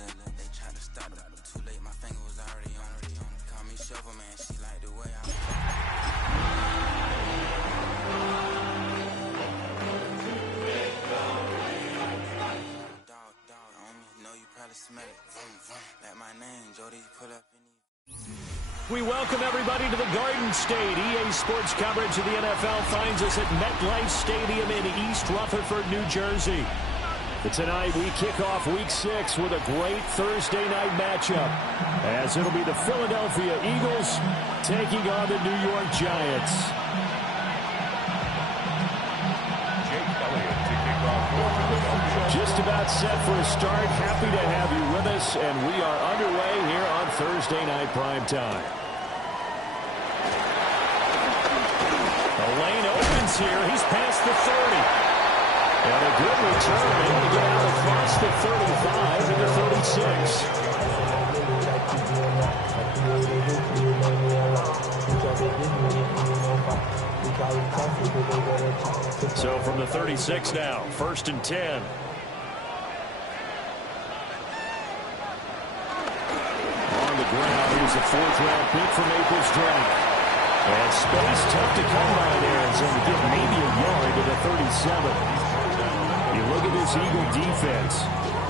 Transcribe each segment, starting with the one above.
They tried to stop it. Too late, my finger was already on it. Call me Shovel Man, she liked the way I dog on me, know you probably smell it. Like my name, Jody, pull up in We welcome everybody to the Garden State. EA Sports coverage of the NFL finds us at MetLife Stadium in East Rutherford, New Jersey. But tonight we kick off Week 6 with a great Thursday night matchup, as it'll be the Philadelphia Eagles taking on the New York Giants. Just about set for a start. Happy to have you with us, and we are underway here on Thursday Night Primetime. The lane opens here. He's past the 30. And a good return, able to get out across the 35 to the 36. So from the 36 now, 1st and 10. On the ground, here's a 4th-round pick from April's draft. And space tough to come by there, and get maybe a yard to the 37. You look at this Eagle defense.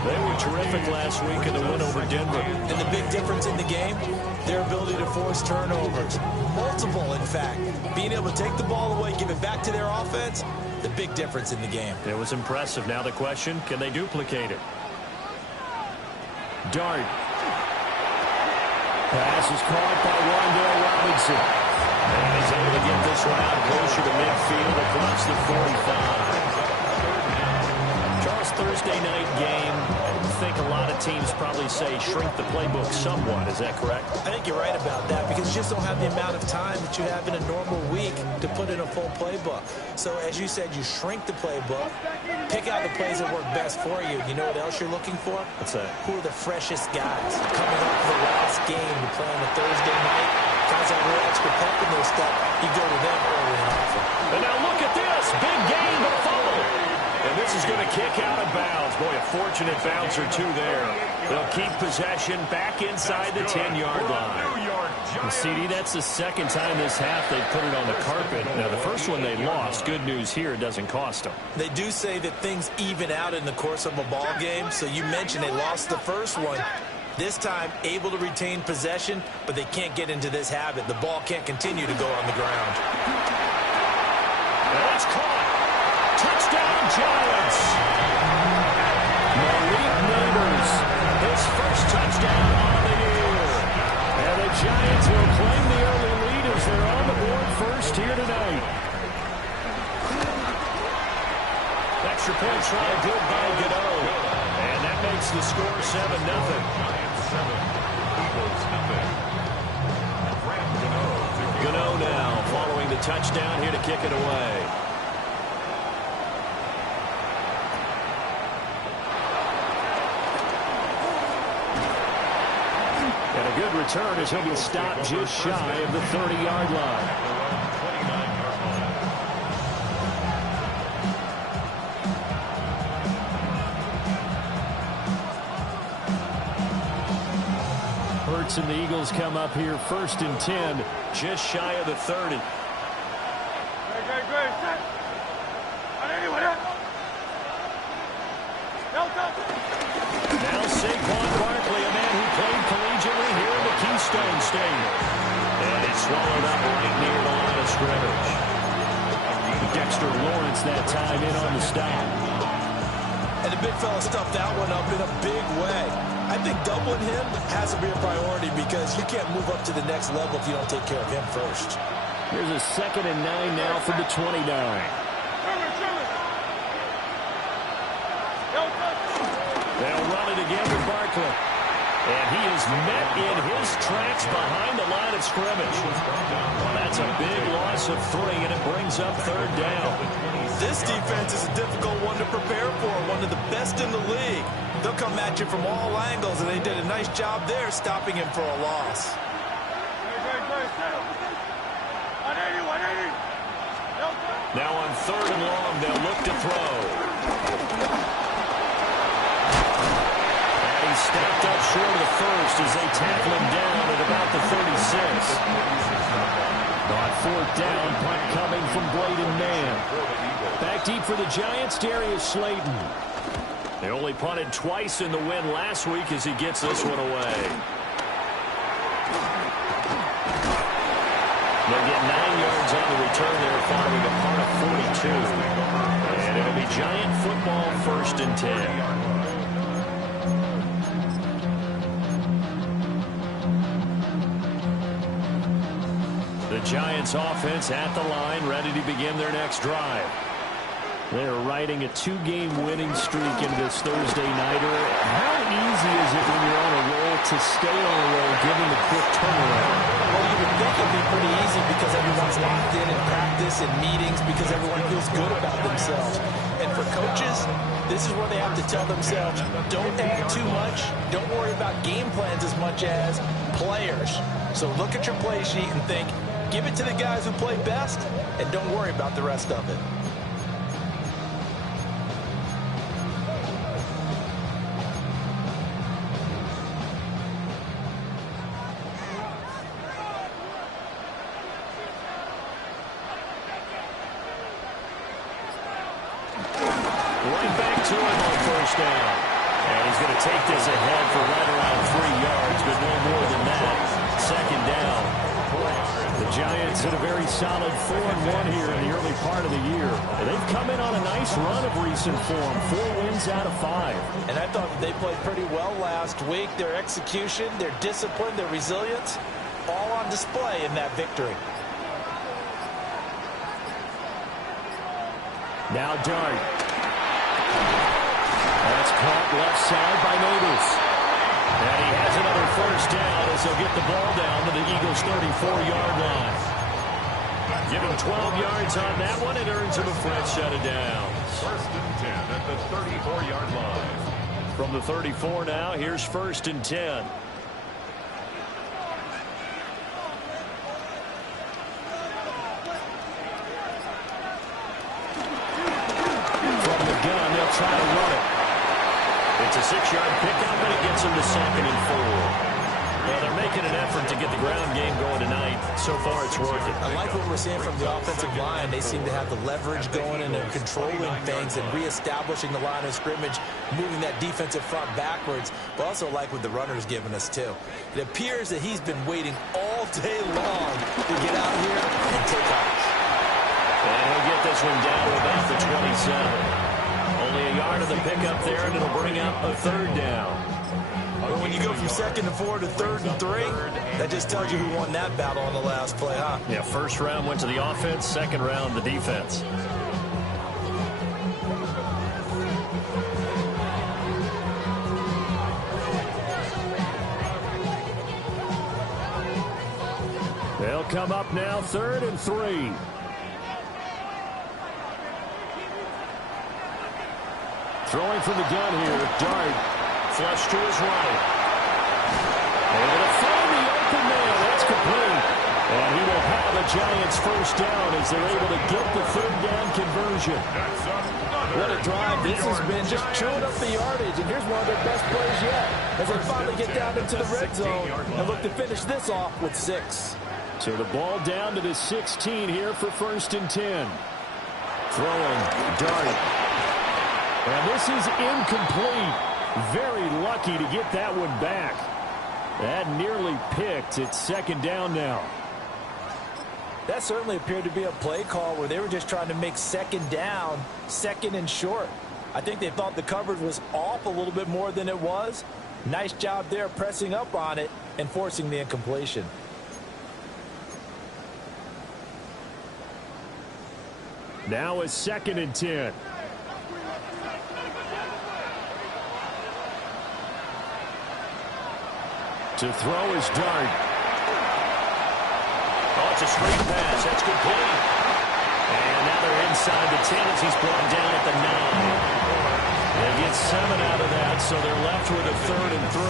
They were terrific last week in the win over Denver. And the big difference in the game, their ability to force turnovers. Multiple, in fact. Being able to take the ball away, give it back to their offense, the big difference in the game. It was impressive. Now the question, can they duplicate it? Dart. Pass is caught by Wandale Robinson. And he's able to get this one out closer to midfield across the 45. Charles, Thursday night game, I think a lot of teams probably say shrink the playbook somewhat. Is that correct? I think you're right about that, because you just don't have the amount of time that you have in a normal week to put in a full playbook. So as you said, you shrink the playbook, pick out the plays that work best for you. You know what else you're looking for? What's that? Who are the freshest guys coming up for the last game to play on a Thursday night? Guys have a little extra pep in their step. You go to them early and often. And now look at this. Big game, but a fumble. And this is going to kick out of bounds. Boy, a fortunate bounce or two there. They'll keep possession back inside the 10-yard line. And CD, that's the second time this half they put it on the carpet. Now, the first one they lost. Good news here, it doesn't cost them. They do say that things even out in the course of a ball game. So you mentioned they lost the first one. This time, able to retain possession, but they can't get into this habit. The ball can't continue to go on the ground. And that's caught. Touchdown, Giants. Malik Neighbors, his first touchdown on the year. And the Giants will claim the early lead as they're on the board first here tonight. Extra point try good by Gano. And that makes the score 7-0. Gano now following the touchdown here to kick it away. And a good return as he'll be stopped just shy of the 30-yard line. Hurts and the Eagles come up here 1st and 10, just shy of the 30. Now Saquon Barkley, a man who played collegiately here in the Keystone State. And it's swallowed up right near the line of scrimmage. Dexter Lawrence that time in on the stop. And the big fella stuffed that one up in a big way. I think doubling him has to be a priority, because you can't move up to the next level if you don't take care of him first. Here's a 2nd and 9 now from the 29. They'll run it again with Barkley. And he is met in his tracks behind the line of scrimmage. Well, that's a big loss of 3, and it brings up 3rd down. This defense is a difficult one to prepare for, one of the best in the league. They'll come at you from all angles, and they did a nice job there stopping him for a loss. Now on 3rd and long, they'll look to throw. And he stepped short of the first as they tackle him down at about the 36. On fourth down, punt coming from Bladen Mann. Back deep for the Giants, Darius Slayton. They only punted twice in the win last week as he gets this one away. They'll get 9 yards on the return there following a punt of 42. And it'll be Giant football, 1st and 10. The Giants offense at the line, ready to begin their next drive. They're riding a 2-game winning streak into this Thursday nighter. How easy is it when you're on a roll to stay on a roll given the quick turnaround? Well, you would think it'd be pretty easy because everyone's locked in practice and meetings because everyone feels good about themselves. And for coaches, this is where they have to tell themselves, don't add too much, don't worry about game plans as much as players. So look at your play sheet and think, give it to the guys who play best, and don't worry about the rest of it. Right back to him on first down. And he's going to take this ahead for right around 3 yards, but no more than that. 2nd down. The Giants had a very solid 4-1 here in the early part of the year. They've come in on a nice run of recent form, 4 wins out of 5. And I thought they played pretty well last week. Their execution, their discipline, their resilience, all on display in that victory. Now Dart. That's caught left side by Nabels. And he has another 1st down as he'll get the ball down to the Eagles' 34-yard line. Give him 12 yards on that one. It earns him a fresh set of downs. 1st and 10 at the 34-yard line. From the 34 now, here's 1st and 10. From the gun, they'll try to run it. It's a 6-yard pickup, and it gets them to 2nd and 4. Well, they're making an effort to get the ground game going tonight. So far, it's working. I like what we're seeing from the offensive line. They seem to have the leverage going, and they're controlling things and reestablishing the line of scrimmage, moving that defensive front backwards. But also like what the runner's given us, too. It appears that he's been waiting all day long to get out here and take off. And he'll get this one down to about the 27. Only a yard of the pickup there, and it'll bring up a 3rd down. Well, when you go from 2nd and 4 to 3rd and 3, that just tells you who won that battle on the last play, huh? Yeah, 1st round went to the offense, 2nd round the defense. They'll come up now, 3rd and 3. Throwing from the gun here, Dart. Flush to his right. Able to find the open man. That's complete. And he will have a Giants 1st down as they're able to get the 3rd down conversion. What a drive. This has been just chewing up the yardage. And here's one of their best plays yet as they finally get down into the red zone and look to finish this off with 6. So the ball down to the 16 here for 1st and 10. Throwing, Dart. And this is incomplete. Very lucky to get that one back. That nearly picked. It's 2nd down now. That certainly appeared to be a play call where they were just trying to make 2nd down, 2nd and short. I think they thought the coverage was off a little bit more than it was. Nice job there pressing up on it and forcing the incompletion. Now is 2nd and 10. To throw is Dart. Oh, it's a straight pass. That's complete. And now they're inside the 10 as he's brought down at the 9. They get 7 out of that, so they're left with a 3rd and 3.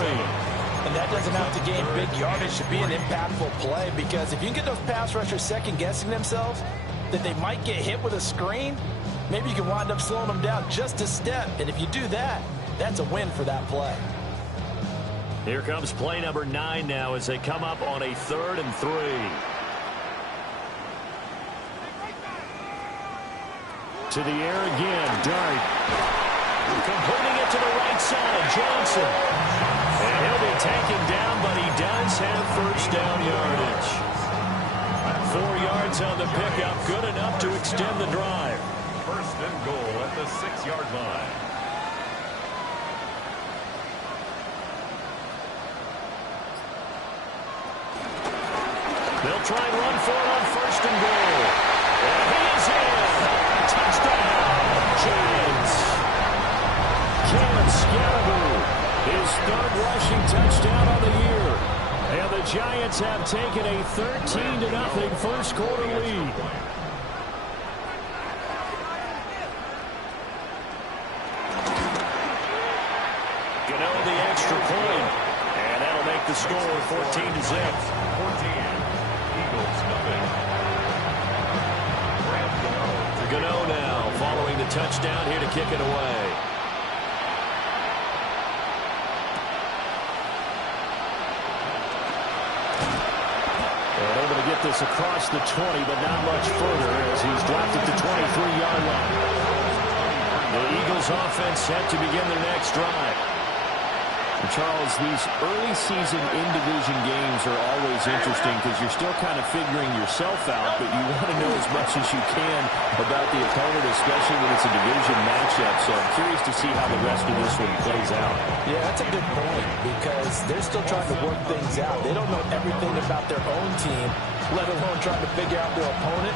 And that doesn't have to gain big yardage to be an impactful play, because if you can get those pass rushers second-guessing themselves, that they might get hit with a screen, maybe you can wind up slowing them down just a step. And if you do that, that's a win for that play. Here comes play number 9 now as they come up on a 3rd and 3. To the air again, Dart. Completing it to the right side, Johnson. And he'll be taken down, but he does have first down yardage. 4 yards on the pickup, good enough to extend the drive. First and goal at the 6-yard line. They'll try and run for it on first and goal. And he is in. Touchdown, Giants. Cam Scalaboo, his 3rd rushing touchdown on the year. And the Giants have taken a 13-0 first quarter lead. Gano the extra point. And that'll make the score 14-0. 14. Eagles nothing. Gano now following the touchdown here to kick it away. And able to get this across the 20, but not much further as he's dropped it to 23-yard line. The Eagles offense set to begin their next drive. And Charles, these early season in-division games are always interesting because you're still kind of figuring yourself out, but you want to know as much as you can about the opponent, especially when it's a division matchup. So I'm curious to see how the rest of this one plays out. Yeah, that's a good point because they're still trying to work things out. They don't know everything about their own team, let alone trying to figure out their opponent.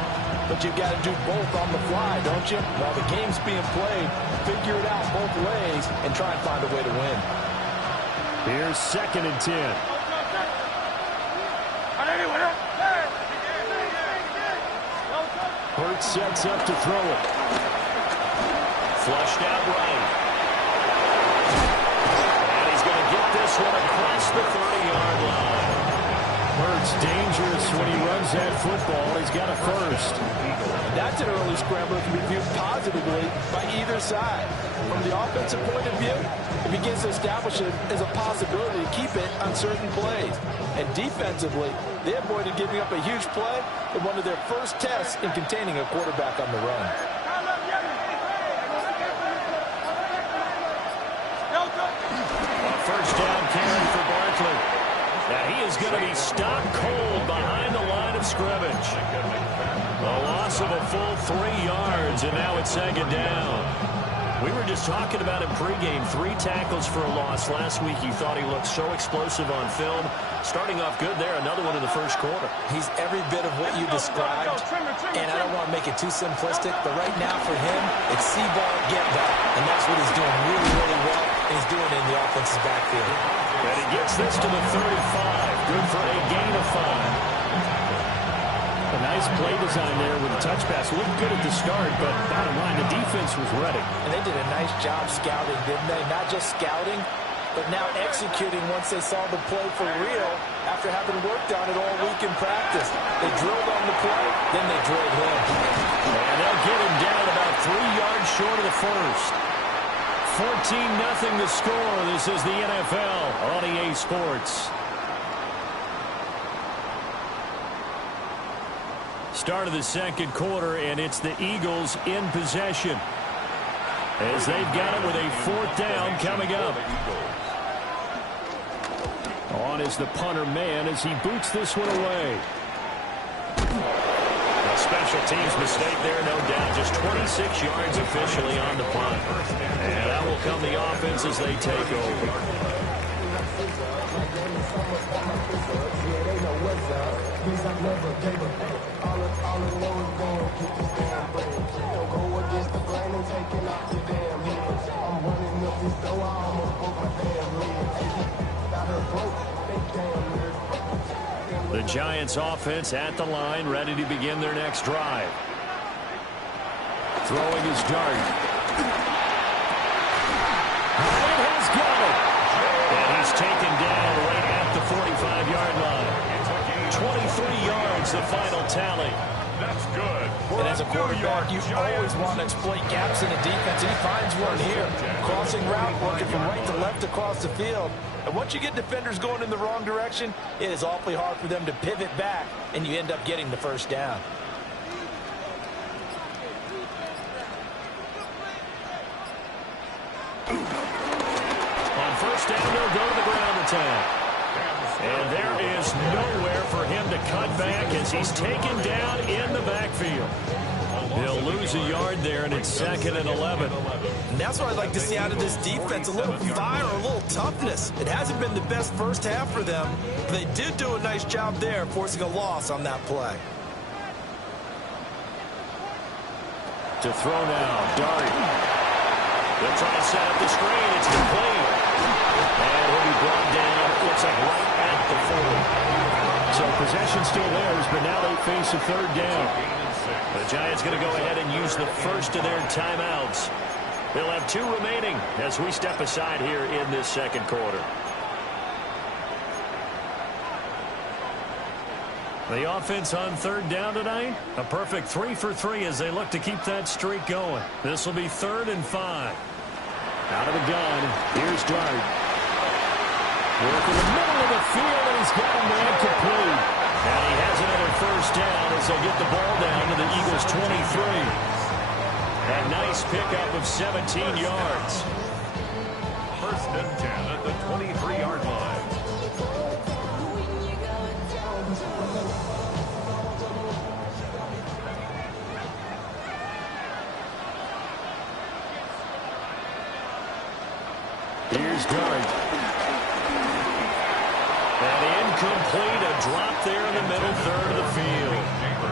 But you got to do both on the fly, don't you? While the game's being played, figure it out both ways and try and find a way to win. Here's 2nd and 10. Hurts sets up to throw it. Flushed out right. And he's going to get this one across the 30-yard line. Hurts dangerous when he runs that football. He's got a first. That's an early scrambler that can be viewed positively by either side. From the offensive point of view, it begins to establish it as a possibility to keep it on certain plays. And defensively, they avoided giving up a huge play in one of their first tests in containing a quarterback on the run. First down carry for Barkley. Now he is going to be stopped cold behind the line of scrimmage. A loss of a full 3 yards, and now it's 2nd down. We were just talking about him pregame. 3 tackles for a loss. Last week you thought he looked so explosive on film. Starting off good there. Another one in the first quarter. He's every bit of what you described, and I don't want to make it too simplistic, but right now for him, it's see ball, get ball. And that's what he's doing really, really well, and he's doing it in the offensive backfield. And he gets this to the 35. Good for a gain of 5. A nice play design there with the touch pass. Looked good at the start, but bottom line, the defense was ready. And they did a nice job scouting, didn't they? Not just scouting, but now executing once they saw the play for real after having worked on it all week in practice. They drilled on the play, then they drilled him. And they'll get him down about 3 yards short of the first. 14-0 the score. This is the NFL on EA Sports. Start of the second quarter, and it's the Eagles in possession as they've got it with a 4th down coming up. On is the punter man as he boots this one away. A special teams mistake there, no doubt. Just 26 yards officially on the punt. And that will come the offense as they take over. The Giants offense at the line, ready to begin their next drive. Throwing his dart. It has got it. And he's taken down right at the 45-yard line. 23 yards, the final tally. That's good. And as a quarterback, you always want to exploit gaps in the defense, and he finds one here. Crossing route, working from right to left across the field. And once you get defenders going in the wrong direction, it is awfully hard for them to pivot back, and you end up getting the first down. On first down, they'll go to the ground attack. And there is nowhere for him to cut back as he's taken down in the backfield. He'll lose a yard there, and it's 2nd and 11. And that's what I'd like to see out of this defense, a little fire, a little toughness. It hasn't been the best first half for them, but they did do a nice job there, forcing a loss on that play. To throw now, Dart. They'll try to set up the screen. It's complete. And he'll be brought down, it looks like right at the 40. So possession still theirs, but now they face a 3rd down. The Giants going to go ahead and use the first of their timeouts. They'll have 2 remaining as we step aside here in this second quarter. The offense on 3rd down tonight, a perfect 3 for 3 as they look to keep that streak going. This will be 3rd and 5. Out of the gun, here's Dart. Work in the middle of the field, and he's got him there complete. And he has another first down as they get the ball down to the Eagles' 23. A nice pickup of 17 yards. 1st and 10 at the 23-yard line. Here's Dart. And incomplete, a drop there in the middle 3rd of the field.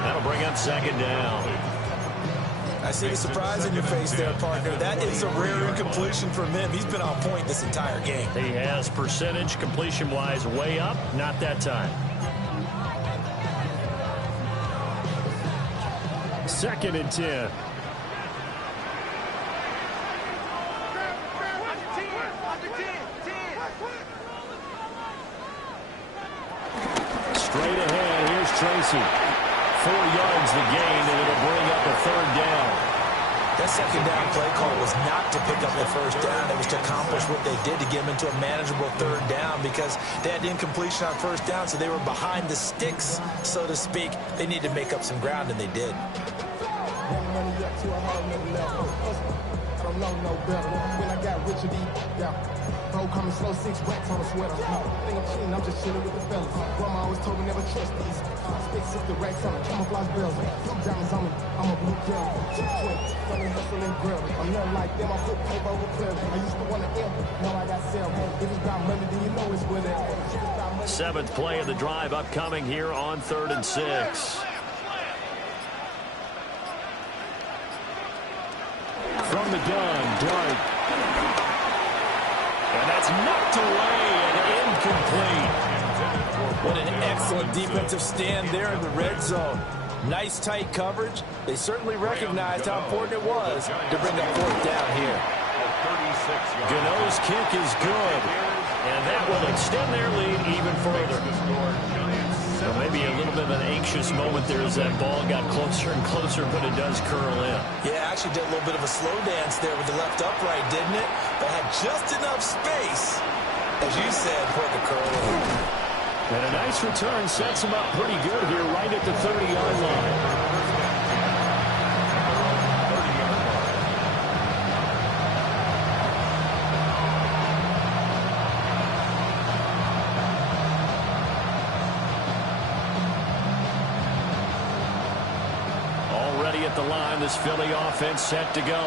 That'll bring up 2nd down. I see the surprise in your face there, partner. That is a rare incompletion from him. He's been on point this entire game. He has percentage completion-wise way up, not that time. 2nd and 10. Straight ahead, here's Tracy. 4 yards the gain, and it'll bring up a 3rd down. That 2nd down play call was not to pick up the first down. It was to accomplish what they did to get them into a manageable 3rd down because they had incompletion on first down, so they were behind the sticks, so to speak. They needed to make up some ground, and they did. No better. When I got rich and bro coming slow, 6 racks on a sweater. Think I'm cheating, I'm just chilling with the fellas. Grandma always told me never trust these. Spit 60 racks on a camouflage bells. Some diamonds on me, I'm a blue girl. Too quick, running hustling grill. I'm not like them, I put paper over clear. I used to want to M, now I got sell. If it's about money, then you know it's with it. 7th play of the drive upcoming here on 3rd and 6. From the gun, Dart. And that's knocked away and incomplete. What an excellent defensive stand there in the red zone. Nice tight coverage. They certainly recognized how important it was to bring up 4th down here. Gano's kick is good. And that will extend their lead even further. So maybe a little bit of an anxious moment there as that ball got closer and closer, but it does curl in. Yeah, actually did a little bit of a slow dance there with the left upright, didn't it? But had just enough space, as you said, for it to curl in. And a nice return sets him up pretty good here right at the 30-yard line. At the line, this Philly offense set to go.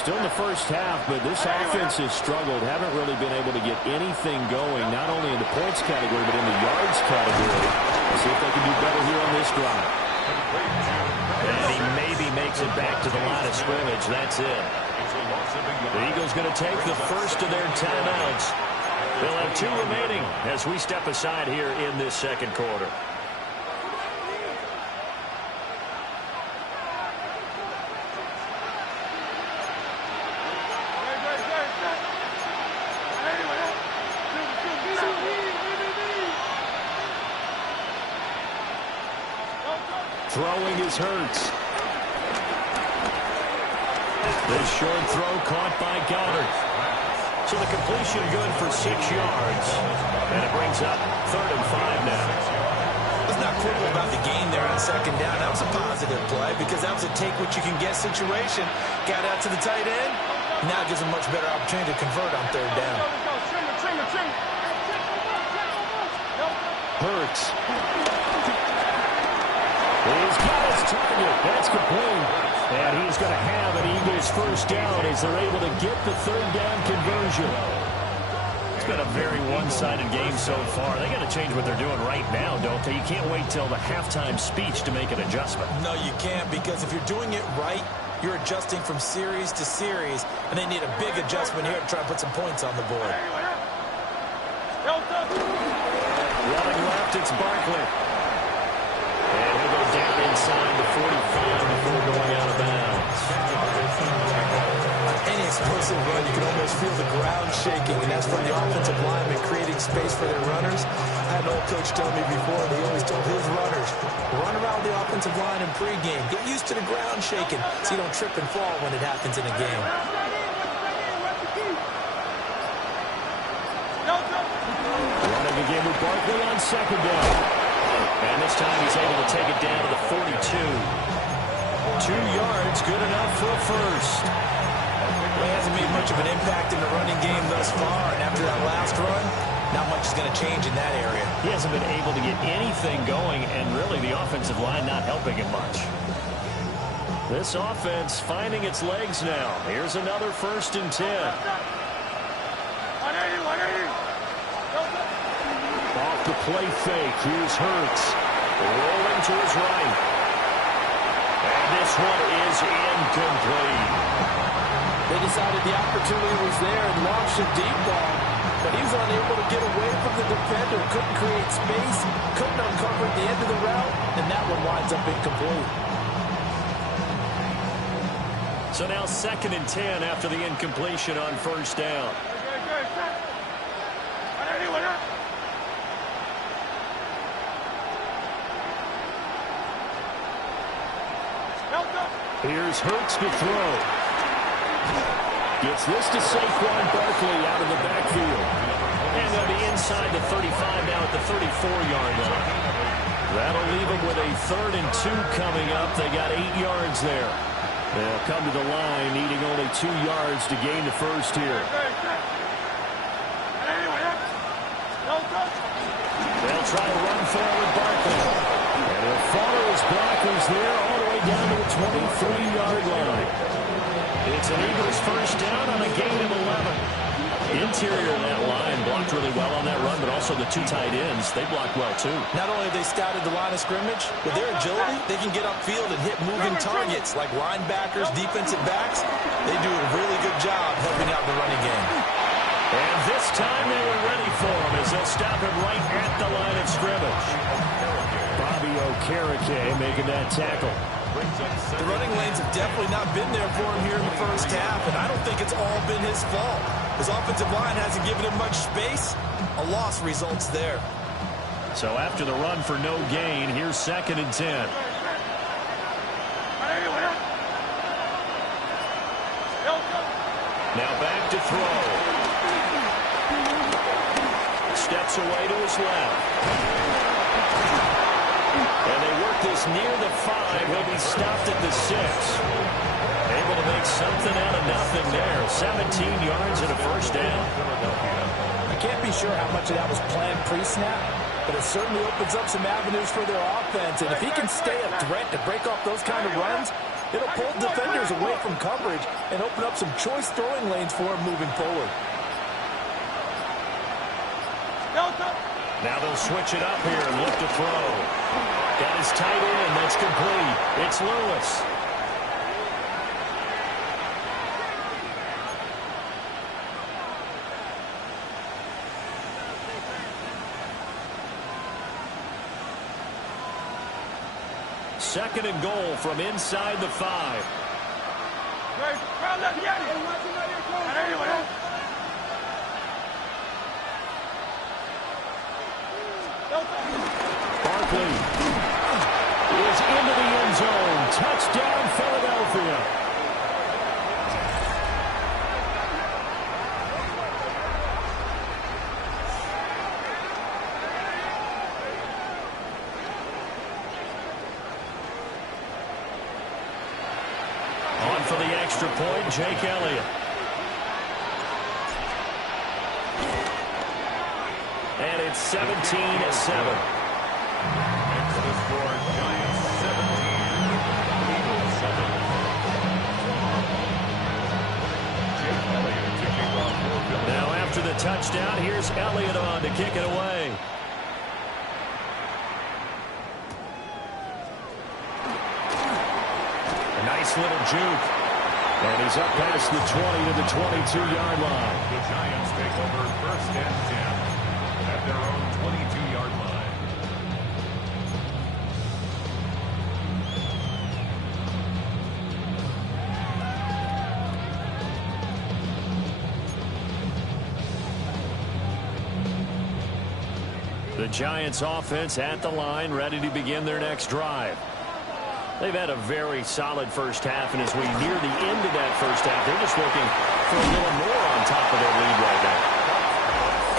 Still in the first half, but this offense has struggled. Haven't really been able to get anything going, not only in the points category, but in the yards category. Let's see if they can do better here on this drive. And he maybe makes it back to the line of scrimmage. That's it. The Eagles going to take the first of their timeouts. They'll have 2 remaining as we step aside here in this second quarter. Throwing is Hurts. This short throw caught by Goddard. So the completion good for 6 yards. And it brings up 3rd and 5 now. Let's not quibble about the gain there on 2nd down. That was a positive play because that was a take-what-you-can-get situation. Got out to the tight end. Now it gives him a much better opportunity to convert on 3rd down. Hurts. He's got his target. That's complete. And he's going to have an Eagles first down as they're able to get the 3rd down conversion. It's been a very one-sided game so far. They got to change what they're doing right now, don't they? You can't wait till the halftime speech to make an adjustment. No, you can't, because if you're doing it right, you're adjusting from series to series, and they need a big adjustment here to try and put some points on the board. Running left, it's Barkley. And he'll go down inside the 45 before going out of bounds. On any explosive run, you can almost feel the ground shaking, and that's from the offensive linemen creating space for their runners. I had an old coach tell me before, they always told his runners, run around the offensive line in pregame. Get used to the ground shaking so you don't trip and fall when it happens in a game. Running again with Barkley on 2nd down. And this time he's able to take it down to the 42. 2 yards, good enough for a first. Well, he hasn't made much of an impact in the running game thus far, and after that last run, not much is going to change in that area. He hasn't been able to get anything going, and really the offensive line not helping him much. This offense finding its legs now. Here's another 1st and 10. Off the play fake, here's Hurts. Rolling to his right. And this one is incomplete. They decided the opportunity was there and launched a deep ball, but he was unable to get away from the defender, couldn't create space, couldn't uncover at the end of the route, and that one winds up incomplete. So now 2nd and 10 after the incompletion on 1st down. Here's Hurts to throw. Gets this to Saquon Barkley out of the backfield. And they'll be inside the 35 now at the 34-yard line. That'll leave them with a 3rd and 2 coming up. They got 8 yards there. They'll come to the line needing only 2 yards to gain the first here. They'll try to run forward Barkley. And he'll follow his blockers there all the way down to the 23-yard line. It's an Eagles first down on a gain of 11. Interior of that line blocked really well on that run, but also the 2 tight ends, they blocked well too. Not only have they scouted the line of scrimmage, with their agility, they can get upfield and hit moving targets like linebackers, defensive backs. They do a really good job helping out the running game. And this time they were ready for him as they'll stop him right at the line of scrimmage. Bobby Okereke making that tackle. The running lanes have definitely not been there for him here in the first half, and I don't think it's all been his fault. His offensive line hasn't given him much space. A loss results there. So after the run for no gain, here's 2nd and 10. Now back to throw. Steps away to his left. And they work this near the 5. He'll be stopped at the 6. Able to make something out of nothing there. 17 yards and a first down. I can't be sure how much of that was planned pre-snap, but it certainly opens up some avenues for their offense. And if he can stay a threat to break off those kind of runs, it'll pull defenders away from coverage and open up some choice throwing lanes for him moving forward. Now they'll switch it up here and look to throw. Got his tight end. That's complete. It's Lewis. Second and goal from inside the 5. Barkley is into the touchdown, Philadelphia. On for the extra point, Jake Elliott. And it's 17-7. Extra score, Giants 17, Eagles 7. Jake Elliott to kick off for Philly. Now after the touchdown, here's Elliott on to kick it away. A nice little juke. And he's up past the 20 to the 22-yard line. The Giants take over 1st and 10 at their own 22-yard line. The Giants offense at the line, ready to begin their next drive. They've had a very solid first half, and as we near the end of that first half, they're just looking for a little more on top of their lead right now.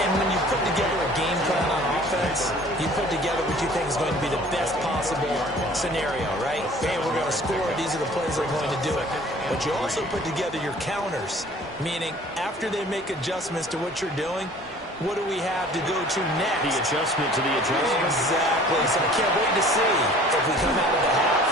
And when you put together a game plan on offense, you put together what you think is going to be the best possible scenario, right? Hey, we're going to score. These are the plays that are going to do it. But you also put together your counters, meaning after they make adjustments to what you're doing, what do we have to go to next? The adjustment to the adjustment. Exactly. So I can't wait to see if we come out of the half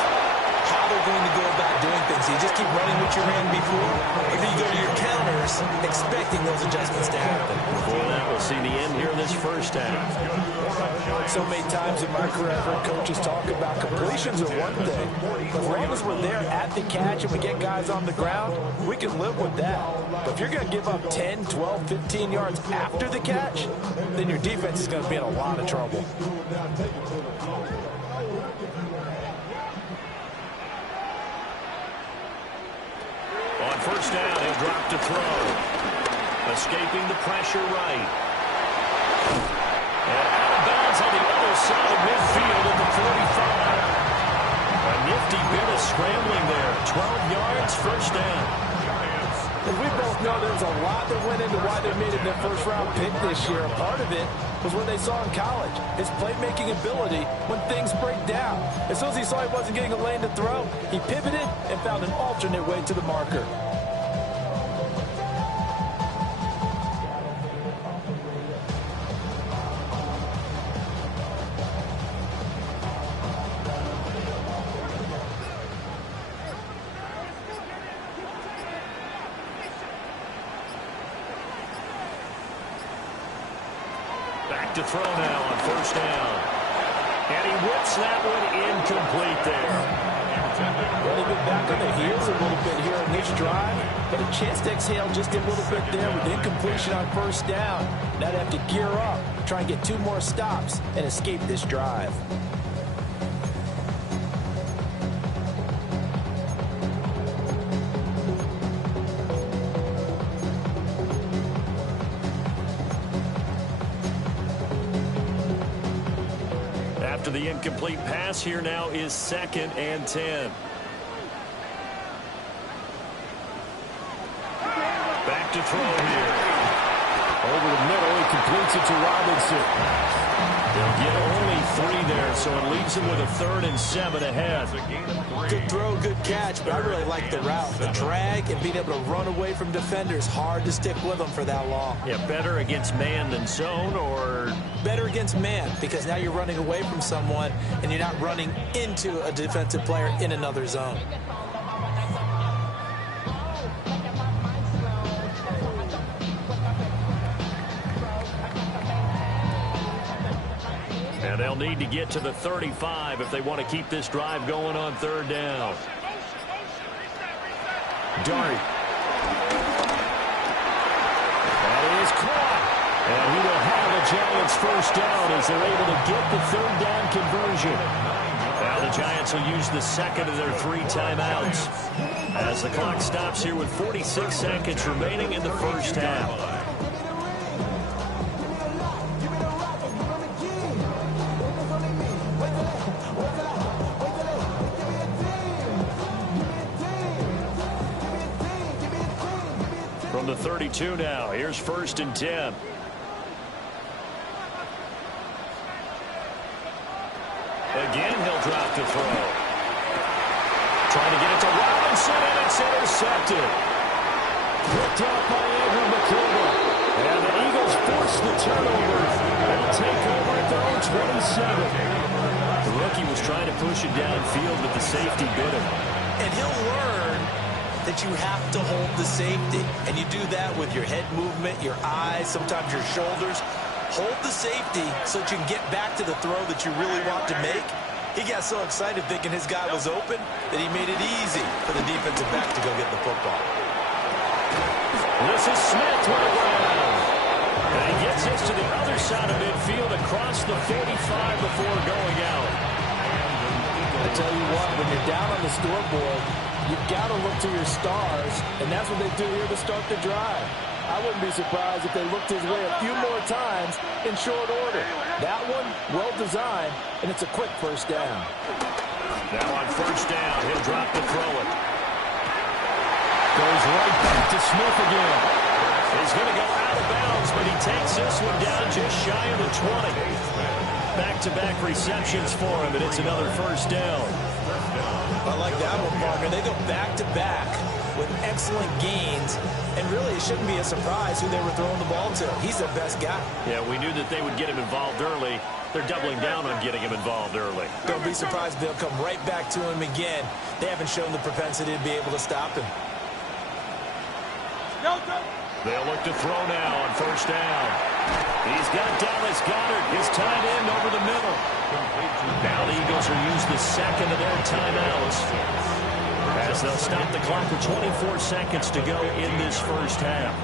how they're going to go about doing things. Do you just keep running what you ran before, or do you go to your counters expecting those adjustments to happen? Before that, we'll see the end here of this first half. So many times in my career, I've heard coaches talk about completions are one thing. If Ravens were there at the catch and we get guys on the ground, we can live with that. But if you're going to give up 10, 12, 15 yards after the catch, then your defense is going to be in a lot of trouble. On first down, he'll drop to throw. Escaping the pressure right. And out of bounds on the other side of midfield at the 45. A nifty bit of scrambling there. 12 yards, first down. As we both know, there's a lot that went into why they made it their first-round pick this year. A part of it was what they saw in college, his playmaking ability when things break down. As soon as he saw he wasn't getting a lane to throw, he pivoted and found an alternate way to the marker. Back to throw now on first down. And he whips that one incomplete there. Well, they've been back on their heels a little bit here in this drive, but a chance to exhale just a little bit there with incompletion on first down. Now they have to gear up, try and get 2 more stops, and escape this drive. After the incomplete pass, here now is 2nd and 10. Back to throw here. Over the middle, he completes it to Robinson. They'll get only 3 there, so it leaves them with a 3rd and 7 ahead. Good throw, good catch, but I really like the route. The drag and being able to run away from defenders, hard to stick with them for that long. Yeah, better against man than zone, or better against man, because now you're running away from someone and you're not running into a defensive player in another zone. and they'll need to get to the 35 if they want to keep this drive going on 3rd down. Dart. That is caught. And he will have the Giants first down as they're able to get the 3rd down conversion. Now the Giants will use the 2nd of their 3 timeouts as the clock stops here with 46 seconds remaining in the first half. From the 32 now, here's 1st and 10. Again, he'll drop the throw. Trying to get it to Robinson, and it's intercepted. Picked off by Andrew McKinley. And the Eagles force the turnover. They'll take over at their own 27. The rookie was trying to push it downfield, but the safety bit him. And he'll learn that you have to hold the safety. And you do that with your head movement, your eyes, sometimes your shoulders. Hold the safety so that you can get back to the throw that you really want to make. He got so excited thinking his guy was open that he made it easy for the defensive back to go get the football. This is Smith with a round. And he gets us to the other side of midfield across the 45 before going out. I tell you what, when you're down on the scoreboard, you've got to look to your stars, and that's what they do here to start the drive. I wouldn't be surprised if they looked his way a few more times in short order. That one, well designed, and it's a quick first down. Now on first down, he'll drop to throw it. Goes right back to Smith again. He's going to go out of bounds, but he takes this one down just shy of the 20. Back-to-back receptions for him, and it's another first down. I like that one, partner. They go back-to-back with excellent gains, and really it shouldn't be a surprise who they were throwing the ball to. He's their best guy. Yeah, we knew that they would get him involved early. They're doubling down on getting him involved early. Don't be surprised if they'll come right back to him again. They haven't shown the propensity to be able to stop him. They'll look to throw now on first down. He's got Dallas Goedert, his tight end, over the middle. Now the Eagles are used the second of their timeouts, as they'll stop the clock with 24 seconds to go in this first half.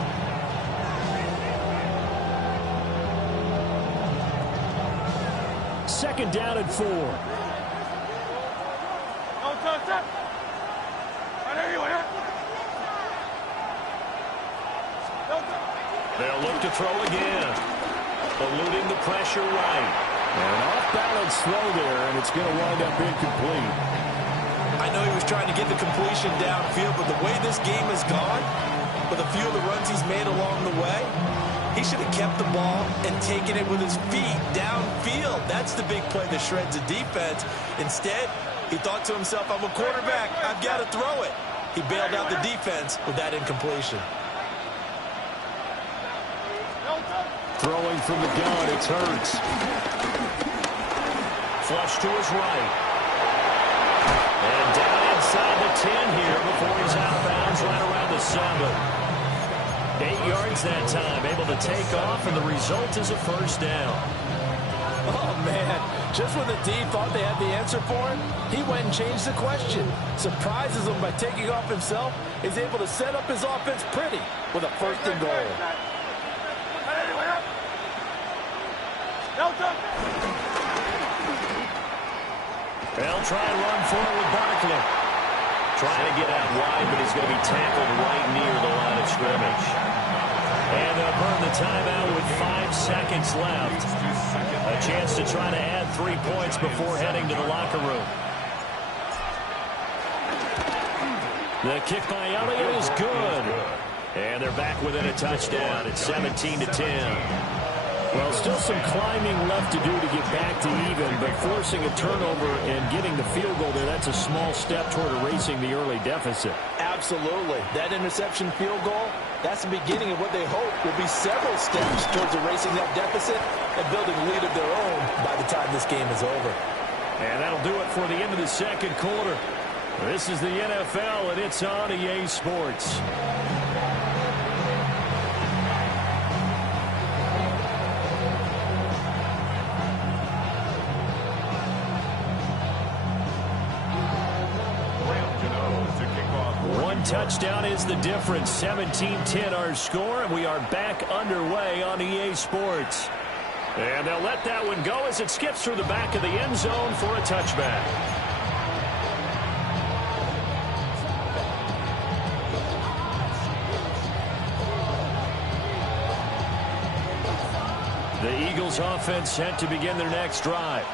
Second down and 4. They'll look to throw again. Eluding the pressure right. And an off-balance throw there, and it's going to wind up incomplete. I know he was trying to get the completion downfield, but the way this game has gone, with a few of the runs he's made along the way, he should have kept the ball and taken it with his feet downfield. That's the big play that shreds the defense. Instead, he thought to himself, I'm a quarterback, I've got to throw it. He bailed out the defense with that incompletion. Throwing from the gun, it's Hurts. Flush to his right. And down inside the 10 here before he's out of bounds right around the 7. 8 yards that time, able to take off, and the result is a first down. Oh, man. Just when the D thought they had the answer for it, he went and changed the question. Surprises them by taking off himself. He's able to set up his offense pretty with a first and goal. They'll try and run forward with Barkley. Trying to get out wide, but he's going to be tackled right near the line of scrimmage. And they'll burn the timeout with 5 seconds left. A chance to try to add 3 points before heading to the locker room. The kick by Elliott is good. And they're back within a touchdown. It's 17-10. Well, still some climbing left to do to get back to even, but forcing a turnover and getting the field goal there, that's a small step toward erasing the early deficit. Absolutely. That interception field goal, that's the beginning of what they hope will be several steps towards erasing that deficit and building a lead of their own by the time this game is over. And that'll do it for the end of the second quarter. This is the NFL, and it's on EA Sports. Touchdown is the difference. 17-10 our score, and we are back underway on EA Sports. And they'll let that one go as it skips through the back of the end zone for a touchback. The Eagles offense set to begin their next drive.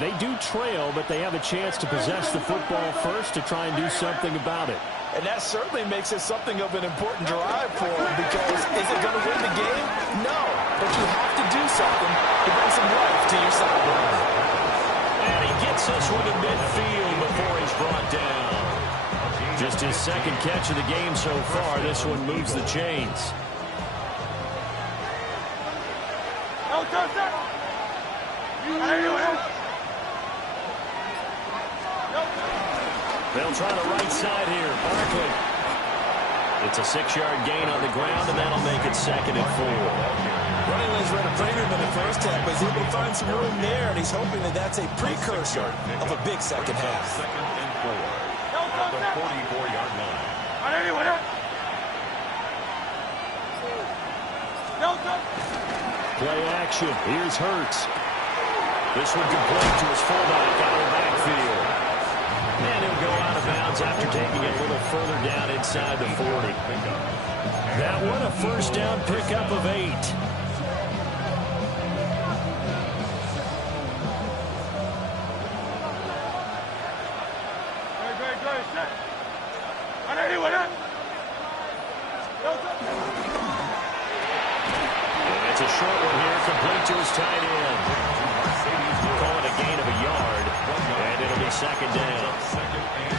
They do trail, but they have a chance to possess the football first to try and do something about it. And that certainly makes it something of an important drive for him, because is it going to win the game? No. But you have to do something to bring some life to your sideline. And he gets this one to midfield before he's brought down. Just his second catch of the game so far. This one moves the chains. They'll try the right side here. Barkley. It's a 6-yard gain on the ground, and that'll make it 2nd and 4. Running lanes ran a premium in the first half, but he's able to find some room there, and he's hoping that that's a precursor of a big second half. 2nd and 4 at the 44-yard line. Play action. Here's Hurts. This one complete to his fullback out of the backfield. And he'll go out of bounds after taking it a little further down inside the 40. That one a first down pickup of 8. And it's a short one here, complete to his tight end. Call it a gain of a yard, and it'll be 2nd down.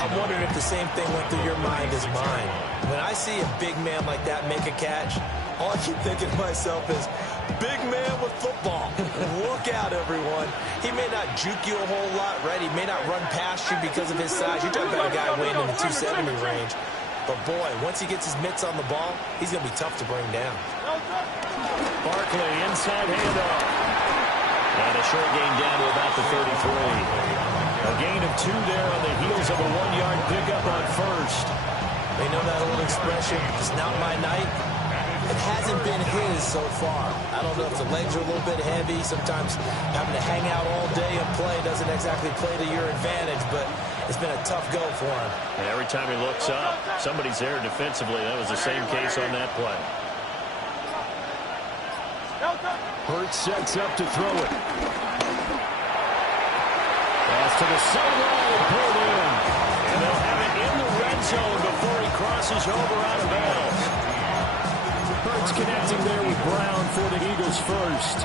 I'm wondering if the same thing went through your mind as mine. When I see a big man like that make a catch, all I keep thinking to myself is, big man with football. Look out, everyone. He may not juke you a whole lot, right? He may not run past you because of his size. You're talking about a guy weighing in the 270 range. But, boy, once he gets his mitts on the ball, he's going to be tough to bring down. Barkley, inside handoff. And a short gain down to about the 33. A gain of 2 there on the heels of a 1-yard pickup on first. They know that old expression, it's not my night. It hasn't been his so far. I don't know if the legs are a little bit heavy. Sometimes having to hang out all day and play doesn't exactly play to your advantage, but it's been a tough go for him. And every time he looks up, somebody's there defensively. That was the same case on that play. Hurts sets up to throw it. Pass to the sideline and pulled in. And they'll have it in the red zone before he crosses over out of bounds. Hurts connecting there with Brown for the Eagles first.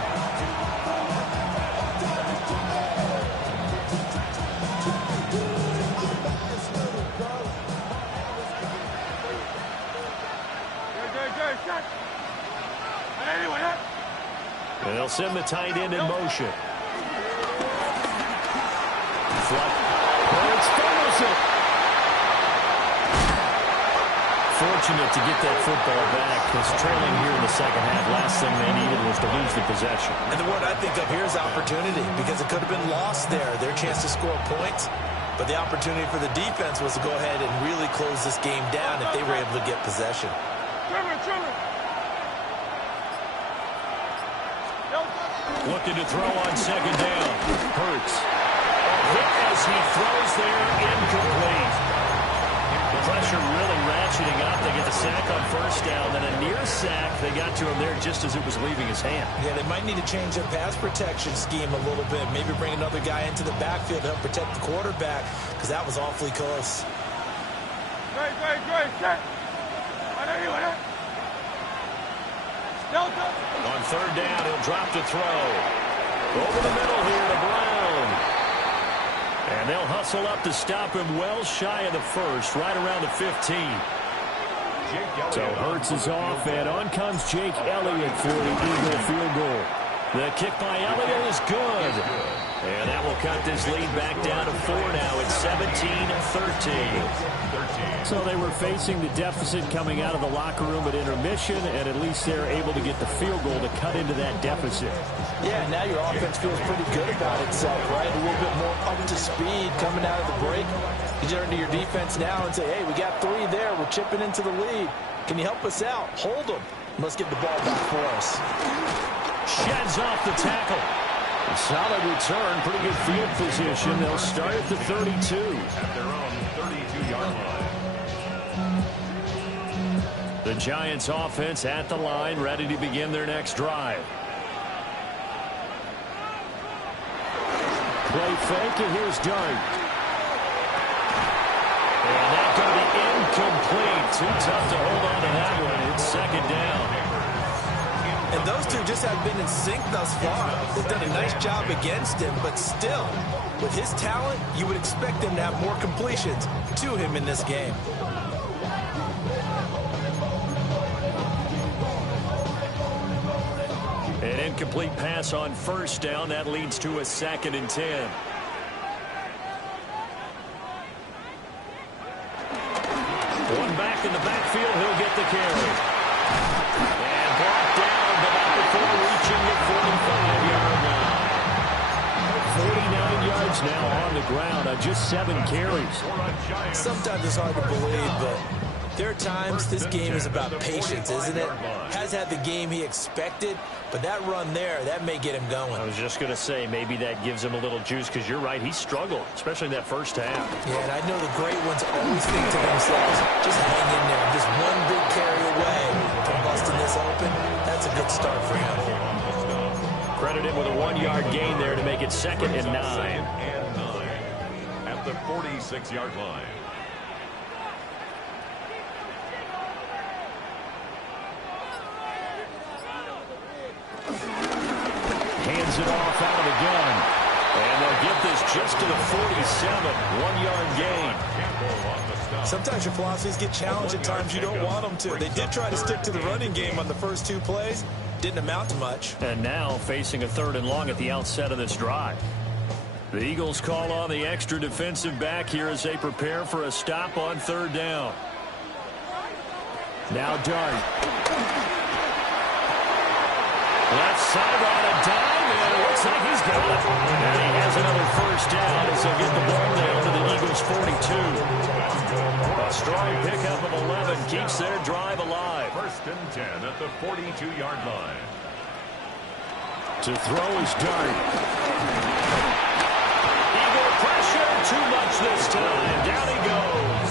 And they'll send the tight end in motion. Hurts fumbles it. Fortunate to get that football back, because trailing here in the second half, last thing they needed was to lose the possession. And the word I think of here is opportunity, because it could have been lost there, their chance to score points. But the opportunity for the defense was to go ahead and really close this game down if they were able to get possession. Looking to throw on 2nd down. Hurts. Hit as he throws there, incomplete. The pressure really ratcheting up. They get the sack on first down, then a near sack. They got to him there just as it was leaving his hand. Yeah, they might need to change their pass protection scheme a little bit. Maybe bring another guy into the backfield to help protect the quarterback, because that was awfully close. On 3rd down, he'll drop to throw. Over the middle here to Brown. And they'll hustle up to stop him well shy of the first, right around the 15. So Hurts is off, and on comes Jake Elliott for the Eagle field goal. The kick by Elliott is good. And that will cut this lead back down to 4 now. It's 17-13. So they were facing the deficit coming out of the locker room at intermission, and at least they're able to get the field goal to cut into that deficit. Yeah, now your offense feels pretty good about itself, right? A little bit more up to speed coming out of the break. You turn to your defense now and say, hey, we got 3 there. We're chipping into the lead. Can you help us out? Hold them. Let's get the ball back for us. Sheds off the tackle. A solid return, pretty good field position. They'll start at the 32. At their own 32-yard line. The Giants offense at the line, ready to begin their next drive. Play fake, and here's Dart. And that's going to be Incomplete. Too tough to hold on to that one. It's second down. And those two just have been in sync thus far. They've done a nice job against him, but still, with his talent, you would expect him to have more completions to him in this game. An incomplete pass on first down. That leads to a 2nd and 10. One back in the backfield. He'll get the carry. And brought down, but not before reaching the 45-yard line. 49 yards now on the ground on just 7 carries. Sometimes it's hard to believe, but there are times this game is about patience, isn't it? Has had the game he expected, but that run there, that may get him going. I was just going to say, maybe that gives him a little juice, because you're right, he struggled, especially in that first half. Yeah, and I know the great ones always think to themselves, just hang in there. Just one big carry away from busting this open. That's a good start for him. Credit him with a 1-yard gain there to make it 2nd and 9. At the 46-yard line. Hands it off out of the gun. And they'll get this just to the 47. 1-yard gain. Sometimes your philosophies get challenged at times you don't want them to. They did try to stick to the running game on the first 2 plays. Didn't amount to much. And now facing a 3rd and long at the outset of this drive. The Eagles call on the extra defensive back here as they prepare for a stop on 3rd down. Now Dart. Left sideline, a dive, and it looks like he's got it. And he has another first down as they'll get the ball down to the Eagles' 42. A strong pickup of 11 keeps their drive alive. 1st and 10 at the 42-yard line. To throw is Dart. Eagle pressure, too much this time. Down he goes.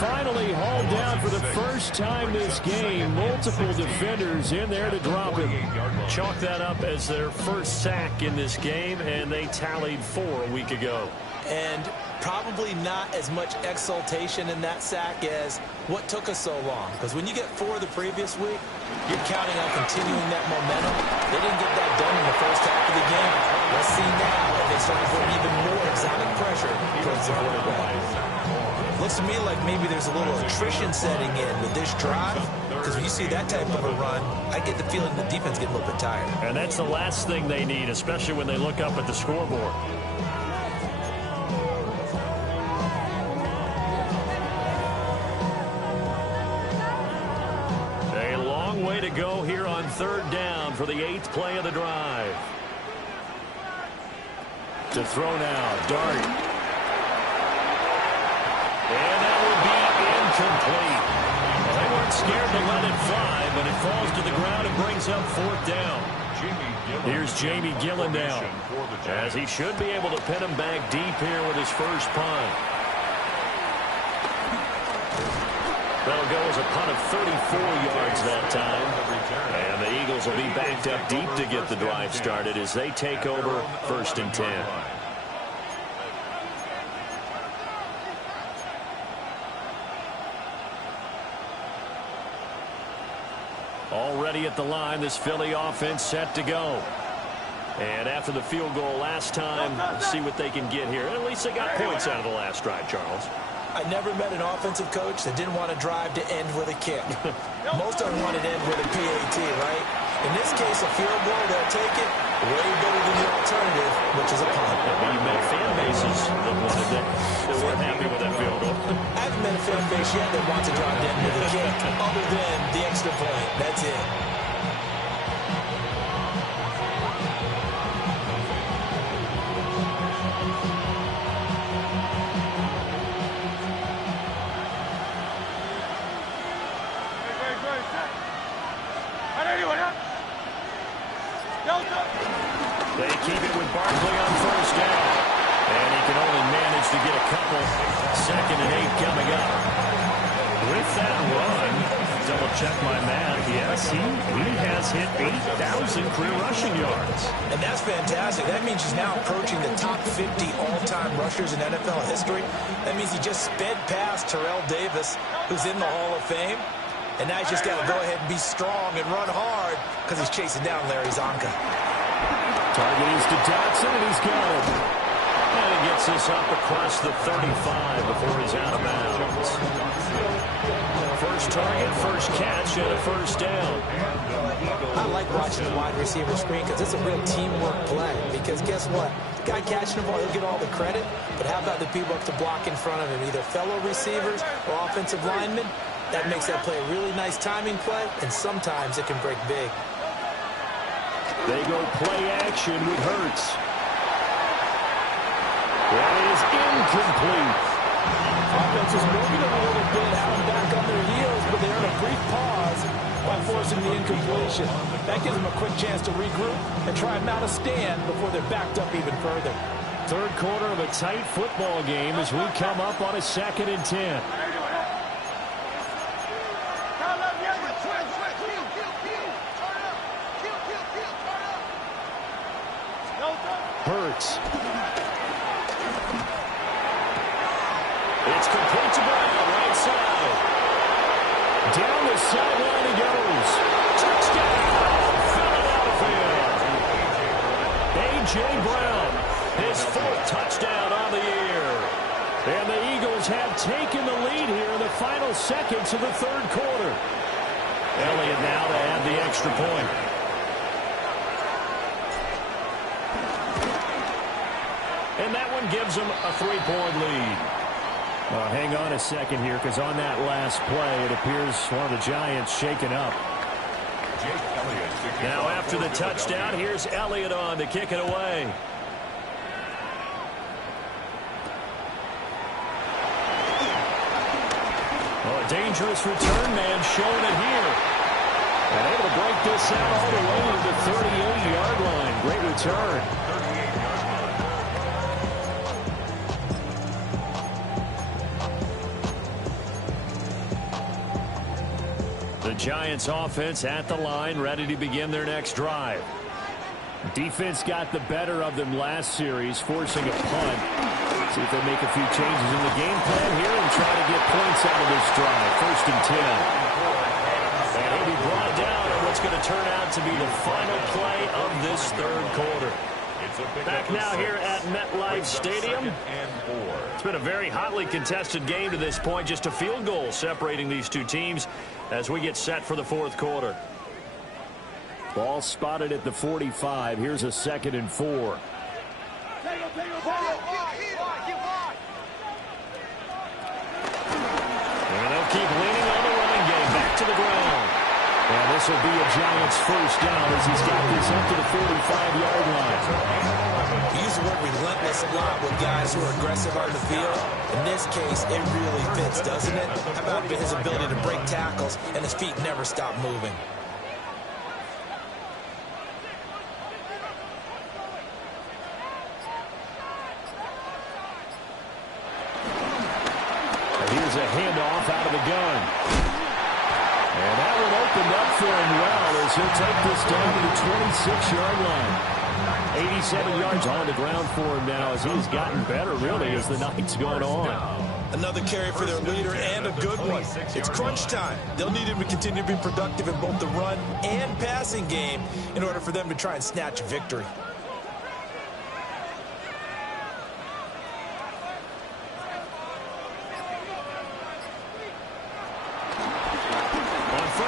Finally hauled down for the first time this game. Multiple defenders in there to drop him. Chalk that up as their first sack in this game, and they tallied 4 a week ago. And probably not as much exultation in that sack as what took us so long. Because when you get 4 the previous week, you're counting on continuing that momentum. They didn't get that done in the first half of the game. Let's see now if they start to put even more exotic pressure towards the quarterback. Looks to me like maybe there's a little attrition setting in with this drive, because when you see that type of a run, I get the feeling the defense getting a little bit tired. And that's the last thing they need, especially when they look up at the scoreboard. A long way to go here on 3rd down for the 8th play of the drive. To throw now, Dart. And that will be incomplete. Well, they weren't scared to let it fly, but it falls to the ground and brings up 4th down. Here's Jamie Gillen now, as he should be able to pin him back deep here with his first punt. That'll go as a punt of 34 yards that time. And the Eagles will be backed up deep to get the drive started as they take over 1st and 10. Already at the line, this Philly offense set to go. And after the field goal last time, see what they can get here. At least they got points out of the last drive, Charles. I never met an offensive coach that didn't want a drive to end with a kick. Most of them want it to end with a PAT, right? In this case, a field goal, they'll take it way better than the alternative, which is a punt. You met fan bases that wanted that. They weren't happy with that field goal. I haven't met a fan base yet that wants a drive to end with a kick, other than the extra point. That's it. They keep it with Barkley on first down. And he can only manage to get a couple. 2nd and 8 coming up. With that run, double check my math, he Russ, he has hit 8,000 career rushing yards. And that's fantastic. That means he's now approaching the top 50 all-time rushers in NFL history. That means he just sped past Terrell Davis, who's in the Hall of Fame. And now he's just got to go ahead and be strong and run hard because he's chasing down Larry Zonka. Target is to Dotson, and he's got it. And he gets this up across the 35 before he's out of bounds. First target, first catch, and a first down. I like watching the wide receiver screen because it's a real teamwork play. Because guess what? The guy catching the ball, he'll get all the credit. But how about the people up to block in front of him, either fellow receivers or offensive linemen? That makes that play a really nice timing play, and sometimes it can break big. They go play action with Hurts. That is incomplete. Offense is moving a little bit, having back on their heels, but they earn a brief pause by forcing the incompletion. That gives them a quick chance to regroup and try and mount a stand before they're backed up even further. Third quarter of a tight football game as we come up on a 2nd and 10. Hurts. It's complete to Brown, right side. Down the sideline he goes. Touchdown, Philadelphia. A.J. Brown, his 4th touchdown on the year. And the Eagles have taken the lead here in the final seconds of the 3rd quarter. Elliott now to add the extra point. And that one gives them a 3-point lead. Hang on a second here, because on that last play, it appears one of the Giants shaken up. Now after the touchdown, here's Elliott on to kick it away. A dangerous return man showing it here. And able to break this out all the way to the 38-yard line. Great return. The Giants offense at the line, ready to begin their next drive. Defense got the better of them last series, forcing a punt. See if they make a few changes in the game plan here and try to get points out of this drive. 1st and 10. And he'll be brought down on what's going to turn out to be the final play of this 3rd quarter. Back now here at MetLife Stadium. It's been a very hotly contested game to this point. Just a field goal separating these two teams as we get set for the 4th quarter. Ball spotted at the 45. Here's a 2nd and 4. And they'll keep leaning on the running game. Back to the ground. And this will be a Giants first down as he's got this up to the 45-yard line. We use the word relentless a lot with guys who are aggressive on the field. In this case, it really fits, doesn't it? How about his ability to break tackles and his feet never stop moving? Here's a handoff out of the gun. And that one opened up for him well as he'll take this down to the 26-yard line. 87 yards on the ground for him now as he's gotten better, really, as the night's gone on. Another carry for their leader and a good one. It's crunch time. They'll need him to continue to be productive in both the run and passing game in order for them to try and snatch a victory.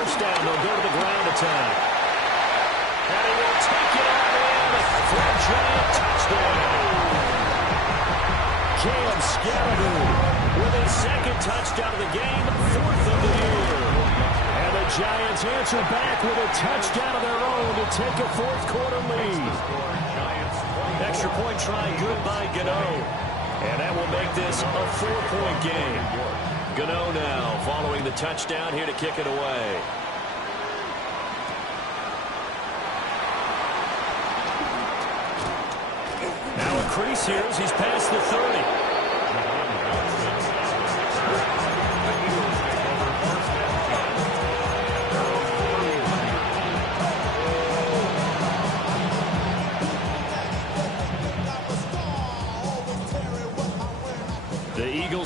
Down, they'll go to the ground attack. And he will take it out in for a giant touchdown. Caleb Scalabrine with his 2nd touchdown of the game, 4th of the year. And the Giants answer back with a touchdown of their own to take a 4th quarter lead. Extra point try good by Gano. And that will make this a 4-point game. Gano now following the touchdown here to kick it away. Now a crease here as he's past the 30.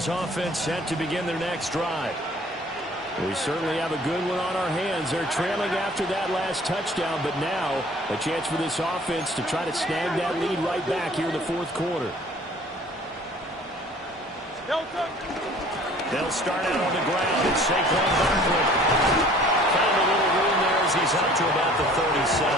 Eagles offense set to begin their next drive. We certainly have a good one on our hands. They're trailing after that last touchdown, but now a chance for this offense to try to snag that lead right back here in the fourth quarter. They'll start out on the ground. It's Saquon Barkley. Found a little room there as he's up to about the 37.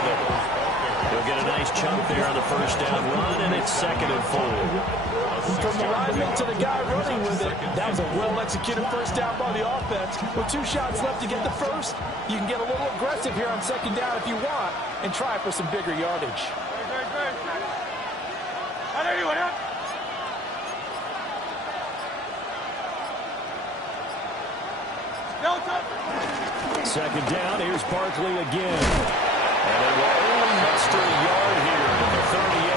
He'll get a nice chunk there on the first down run, and it's 2nd and 4. From the lineman to the guy running with it, that was a well-executed first down by the offense. With 2 shots left to get the first, you can get a little aggressive here on 2nd down if you want and try for some bigger yardage. Second down, here's Barkley again. And they will only muster a yard here at the 38.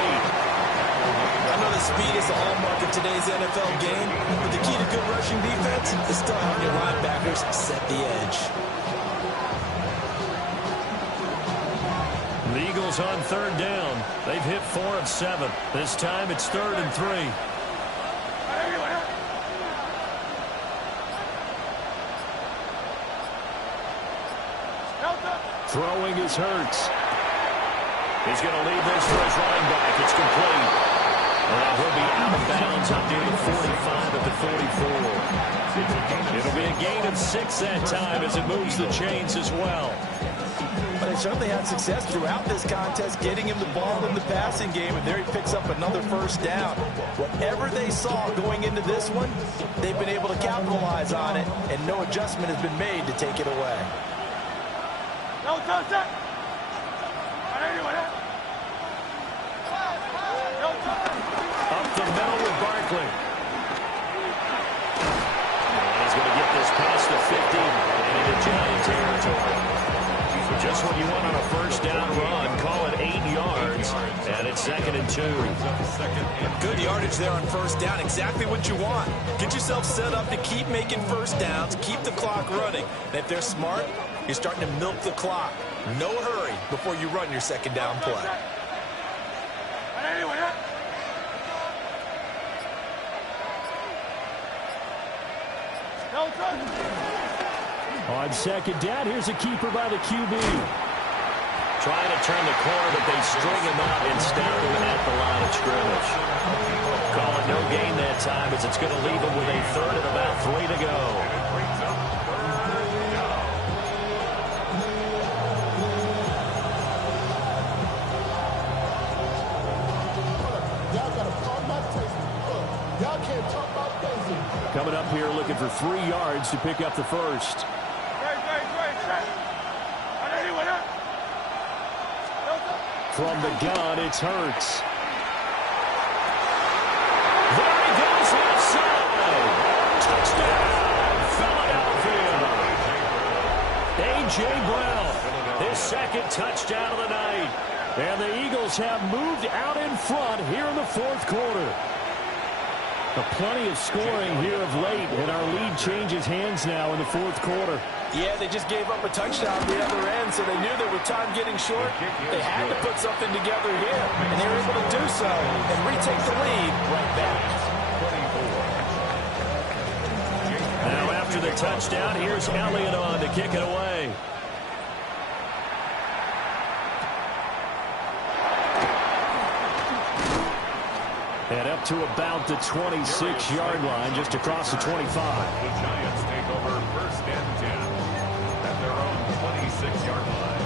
I know the speed is the hallmark of today's NFL game, but the key to good rushing defense is still having your linebackers set the edge. The Eagles on 3rd down. They've hit 4 of 7. This time it's 3rd and 3. Throwing is Hurts. He's going to leave this for his running back. It's complete. And he'll be out of bounds up near the 45 at the 44. It'll be a gain of 6 that time as it moves the chains as well. But they certainly had success throughout this contest getting him the ball in the passing game, and there he picks up another first down. Whatever they saw going into this one, they've been able to capitalize on it, and no adjustment has been made to take it away. Up the middle with Barkley. And he's going to get this past the 50 and into Giant territory. So just what you want on a first down run, call it 8 yards, and it's 2nd and 2. Good yardage there on first down, exactly what you want. Get yourself set up to keep making first downs, keep the clock running. And if they're smart, you're starting to milk the clock. No hurry before you run your second down play. On second down, here's a keeper by the QB. Trying to turn the corner, but they string him out and stop him at the line of scrimmage. Call it no gain that time as it's going to leave him with a 3rd and about 3 to go. Coming up here looking for 3 yards to pick up the first. From the gun, it's Hurts. There he goes left side. Touchdown, Philadelphia. A.J. Brown, his 2nd touchdown of the night. And the Eagles have moved out in front here in the fourth quarter. Plenty of scoring here of late, and our lead changes hands now in the fourth quarter. Yeah, they just gave up a touchdown at the other end, so they knew that with time getting short, they had to put something together here, and they were able to do so and retake the lead right back. Now after the touchdown, here's Elliott on to kick it away. And up to about the 26-yard line, just across the 25. The Giants take over 1st and 10 at their own 26-yard line.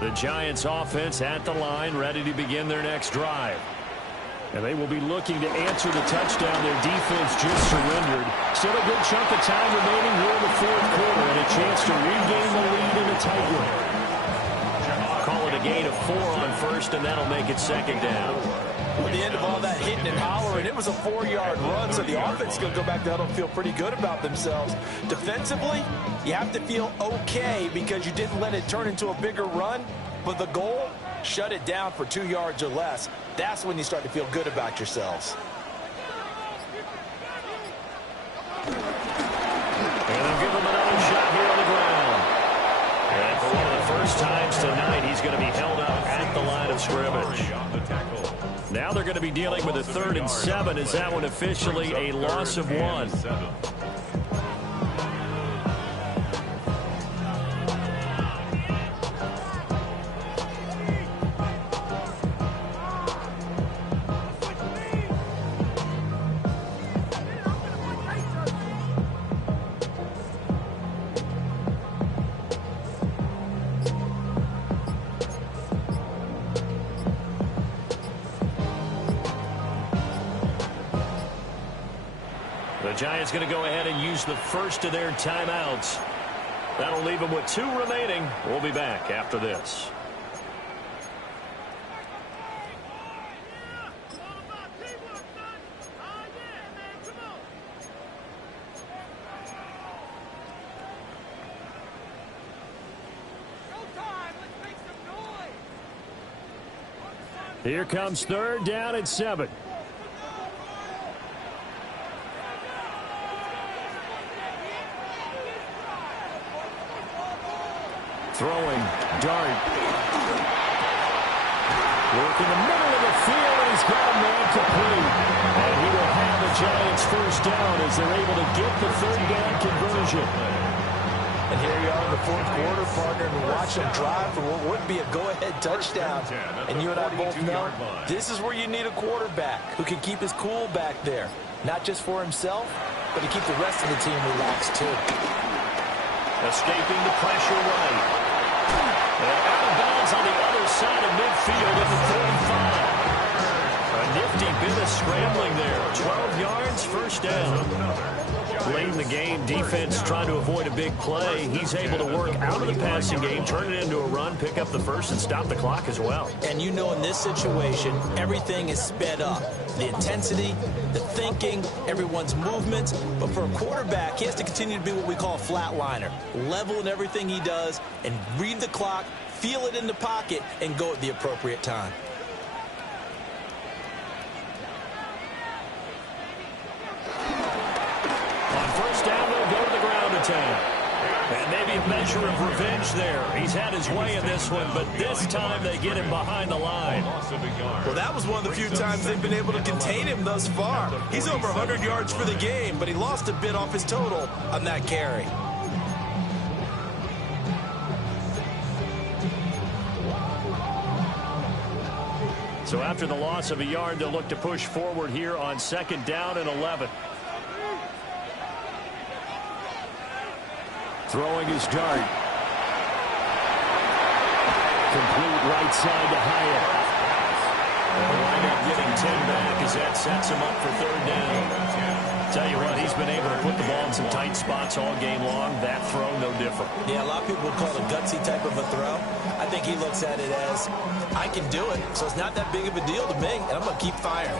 The Giants offense at the line, ready to begin their next drive. And they will be looking to answer the touchdown their defense just surrendered. Still a good chunk of time remaining here in the fourth quarter and a chance to regain the lead in a tight one. Call it a gain of 4 on first, and that'll make it 2nd down. At the end of all that hitting and hollering, it was a 4-yard run, so the offense is going to go back to huddle and feel pretty good about themselves. Defensively, you have to feel okay because you didn't let it turn into a bigger run, but the goal, shut it down for 2 yards or less. That's when you start to feel good about yourselves. And they'll give them another shot here on the ground. of scrimmage. Now they're going to be dealing with a 3rd and 7. Is that one officially a loss of 1? The Giants going to go ahead and use the first of their timeouts. That'll leave them with 2 remaining. We'll be back after this. Here comes 3rd down and 7. Throwing, Dart. Working the middle of the field, and he's got a man complete. And he will have the Giants first down as they're able to get the 3rd down conversion. And here you are in the 4th quarter, partner, and watch them drive for what would be a go-ahead touchdown. And you and I both know this is where you need a quarterback who can keep his cool back there. Not just for himself, but to keep the rest of the team relaxed, too. Escaping the pressure right. And out of bounds on the other side of midfield at the 35. A nifty bit of scrambling there. 12 yards, first down. Late in the game, defense trying to avoid a big play. He's able to work out of the passing game, turn it into a run, pick up the first, and stop the clock as well. And you know in this situation, everything is sped up. The intensity, the thinking, everyone's movements. But for a quarterback, he has to continue to be what we call a flatliner. Level in everything he does and read the clock, feel it in the pocket, and go at the appropriate time. On first down, they'll go to the ground attack. And maybe a measure of revenge there. He's had his way in this one, but this time they get him behind the line. Well, that was one of the few times they've been able to contain him thus far. He's over 100 yards for the game, but he lost a bit off his total on that carry. So after the loss of a yard, they'll look to push forward here on 2nd down and 11. Throwing his dart. Complete right side to Hyatt. They'll wind up getting 10 back as that sets him up for 3rd down. Tell you what, he's been able to put the ball in some tight spots all game long. That throw, no different. Yeah, a lot of people would call it a gutsy type of a throw. I think he looks at it as, I can do it, so it's not that big of a deal to me, and I'm going to keep firing.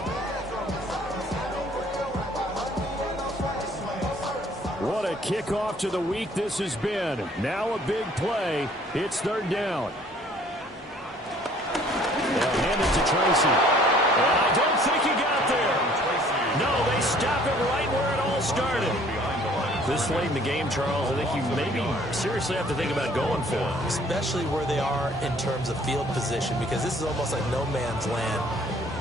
What a kickoff to the week this has been. Now a big play. It's 3rd down. They'll hand it to Tracy. And I don't think he got there. No, they stop it right where it all started. This late in the game, Charles, I think you maybe seriously have to think about going for it. Especially where they are in terms of field position, because this is almost like no man's land.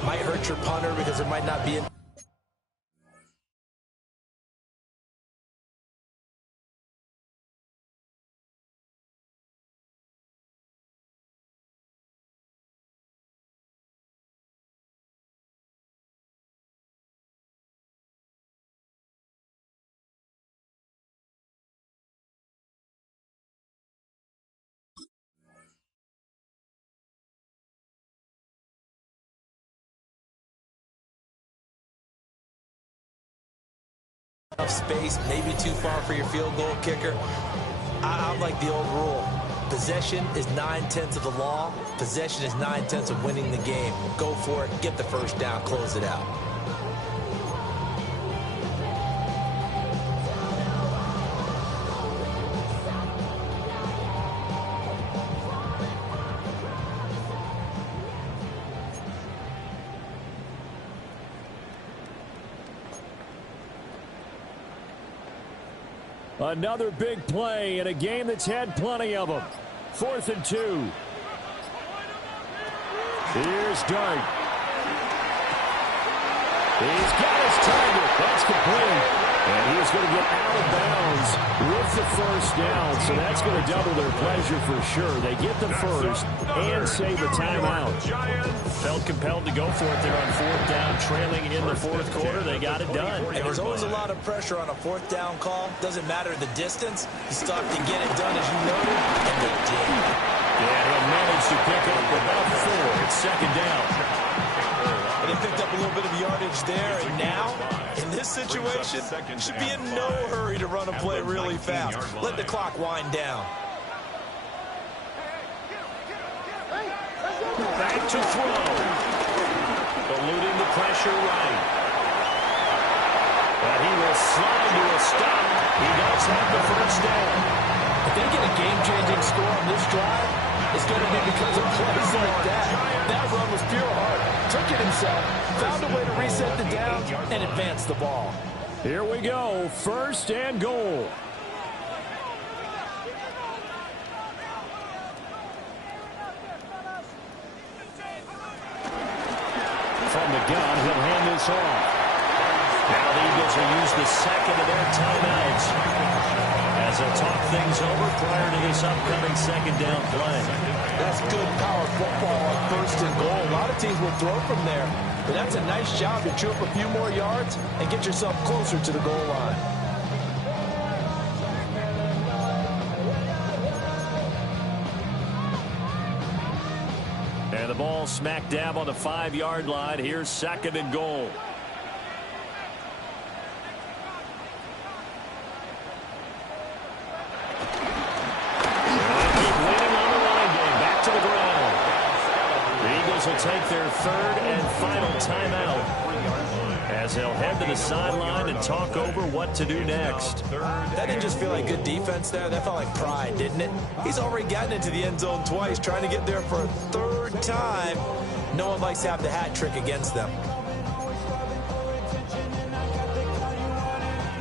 Might hurt your punter because there might not be a space, maybe too far for your field goal kicker. I like the old rule. Possession is 9/10 of the law. Possession is 9/10 of winning the game. Go for it, get the first down, close it out. Another big play in a game that's had plenty of them. 4th and 2. Here's Dart. He's got his target. That's complete. And he's going to get out of bounds with the first down. So that's going to double their pleasure for sure. They get the first and save a timeout. Felt compelled to go for it there on fourth down, trailing in the fourth quarter. They got it done. And there's always a lot of pressure on a fourth down call. Doesn't matter the distance. You still have to get it done, as you noted, and they did. Yeah, he'll manage to pick up about 4. It's second down. And they picked up a little bit of yardage there, and now, in this situation, should be in no hurry to run a play really fast. Let the clock wind down. Back to throw. Eluding the pressure right. But he will slide to a stop. He does have the first down. If they get a game-changing score on this drive, it's going to be because of plays like that. That run was pure heart. Took it himself, found a way to reset the down, and advance the ball. Here we go. First and goal. From the gun, he'll hand this off. Now the Eagles will use the second of their timeouts as they'll talk things over prior to this upcoming second down play. That's good power football on first and goal. A lot of teams will throw from there, but that's a nice job to chew up a few more yards and get yourself closer to the goal line. And the ball smack dab on the 5-yard line. Here's second and goal. Will take their third and final timeout as they'll head to the sideline and talk over what to do next. That didn't just feel like good defense there. That felt like pride, didn't it? He's already gotten into the end zone twice, trying to get there for a third time. No one likes to have the hat trick against them.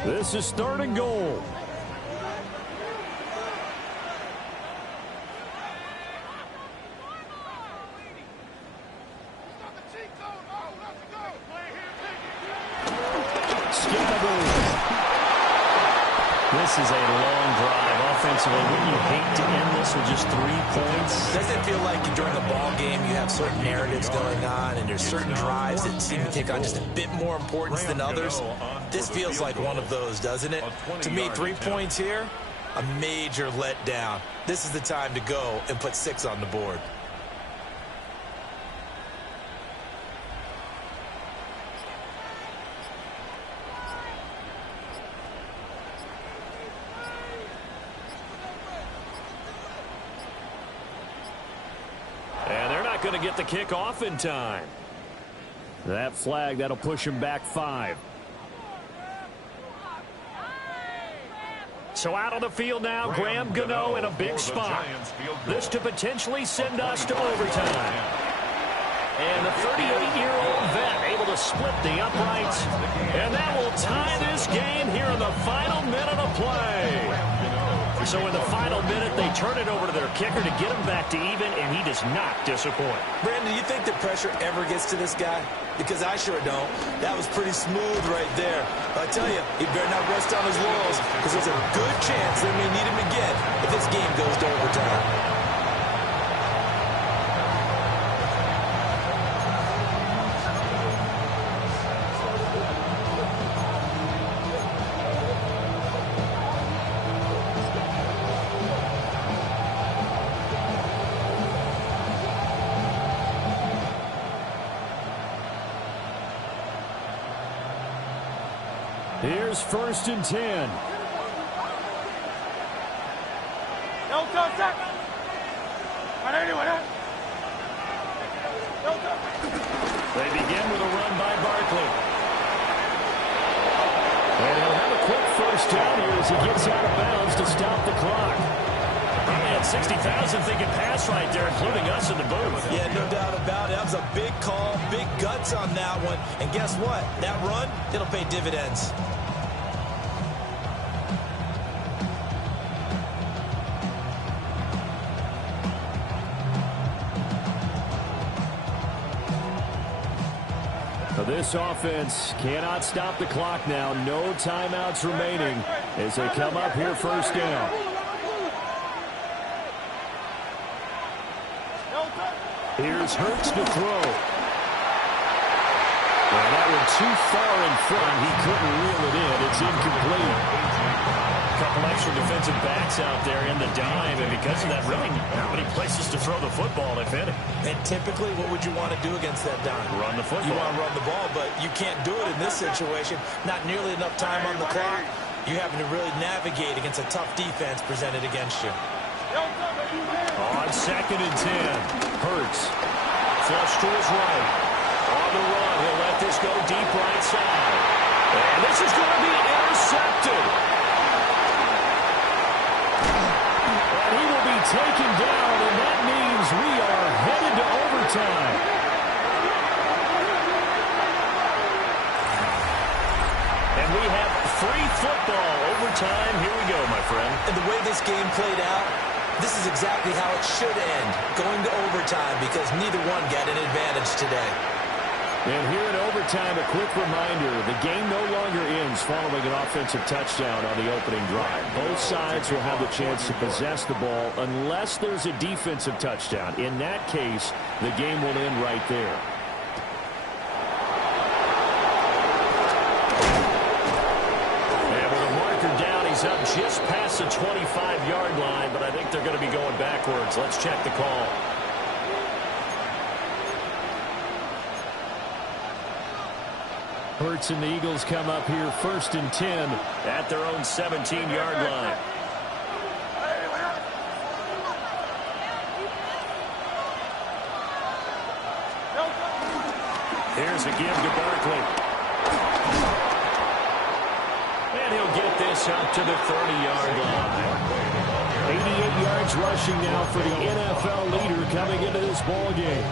This is third and goal. This is a long drive offensively. Wouldn't you hate to end this with just 3 points? Doesn't it feel like during a ball game you have certain narratives going on and there's certain drives that seem to take on just a bit more importance than others? This feels like one of those, doesn't it? To me, 3 points here, a major letdown. This is the time to go and put 6 on the board. Going to get the kick off in time. That flag, that'll push him back 5. So out on the field now, Graham Gano in a big spot. This to potentially send us to overtime. And the 38-year-old vet able to split the uprights. And that will tie this game here in the final minute of play. So in the final minute, they turn it over to their kicker to get him back to even, and he does not disappoint. Brandon, do you think the pressure ever gets to this guy? Because I sure don't. That was pretty smooth right there. But I tell you, he better not rest on his laurels, because there's a good chance they may need him again if this game goes to overtime. Here's first and 10. They begin with a run by Barkley. And he'll have a quick first down here as he gets out of bounds to stop the clock. Man, 60,000 thinking pass right there, including us in the booth. Yeah, no doubt about it. That was a big call, big guts on that one. And guess what? That run, it'll pay dividends. This offense cannot stop the clock now. No timeouts remaining as they come up here first down. Here's Hurts to throw. Well, that one too far in front. He couldn't reel it in. It's incomplete. A couple extra defensive backs out there in the dime, and because of that, really not many places to throw the football, if any. And typically, what would you want to do against that dime? Run the football. You want to run the ball, but you can't do it in this situation. Not nearly enough time on the clock. You're having to really navigate against a tough defense presented against you. On 2nd and 10, Hurts. Flush to his right. On the run, he'll let this go deep right side. And this is going to be intercepted. And he will be taken down, and that means we are headed to overtime. And we have free football. Overtime, here we go, my friend. And the way this game played out, this is exactly how it should end, going to overtime, because neither one got an advantage today. And here in overtime, a quick reminder, the game no longer ends following an offensive touchdown on the opening drive. Both sides will have the chance to possess the ball unless there's a defensive touchdown. In that case, the game will end right there. And with a marker down, he's up just past the 25-yard line, but I think they're going to be going backwards. Let's check the call. Hurts and the Eagles come up here 1st and 10 at their own 17-yard line. Here's a give to Barkley. And he'll get this up to the 30-yard line. 88 yards rushing now for the NFL leader coming into this ball game.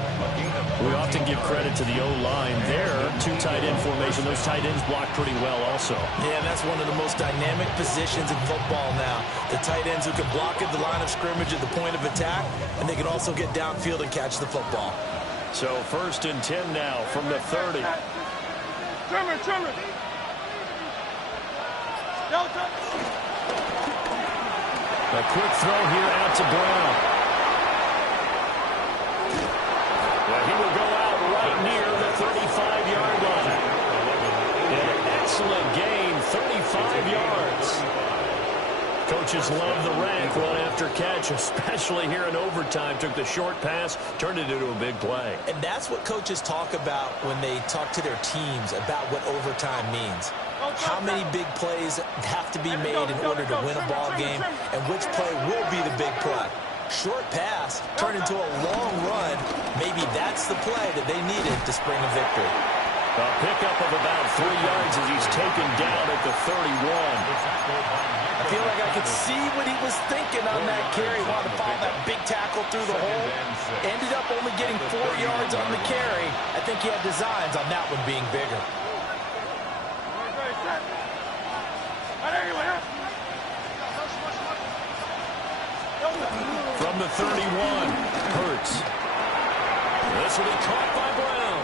We often give credit to the O-line there. 2 tight end formation. Those tight ends block pretty well also. Yeah, that's one of the most dynamic positions in football now. The tight ends who can block at the line of scrimmage at the point of attack, and they can also get downfield and catch the football. So 1st and 10 now from the 30. Trimmer. A quick throw here out to Brown. Well, he will go out right near the 35-yard line. An excellent gain, 35 yards. Coaches love the rack run after catch, especially here in overtime. Took the short pass, turned it into a big play. And that's what coaches talk about when they talk to their teams about what overtime means. How many big plays have to be made in order to win a ball game, and which play will be the big play. Short pass turned into a long run. Maybe that's the play that they needed to spring a victory. A pickup of about 3 yards as he's taken down at the 31. I feel like I could see what he was thinking on that carry. Wanted to follow that big tackle through the hole. Ended up only getting 4 yards on the carry. I think he had designs on that one being bigger. From the 31, Hurts. This will be caught by Brown.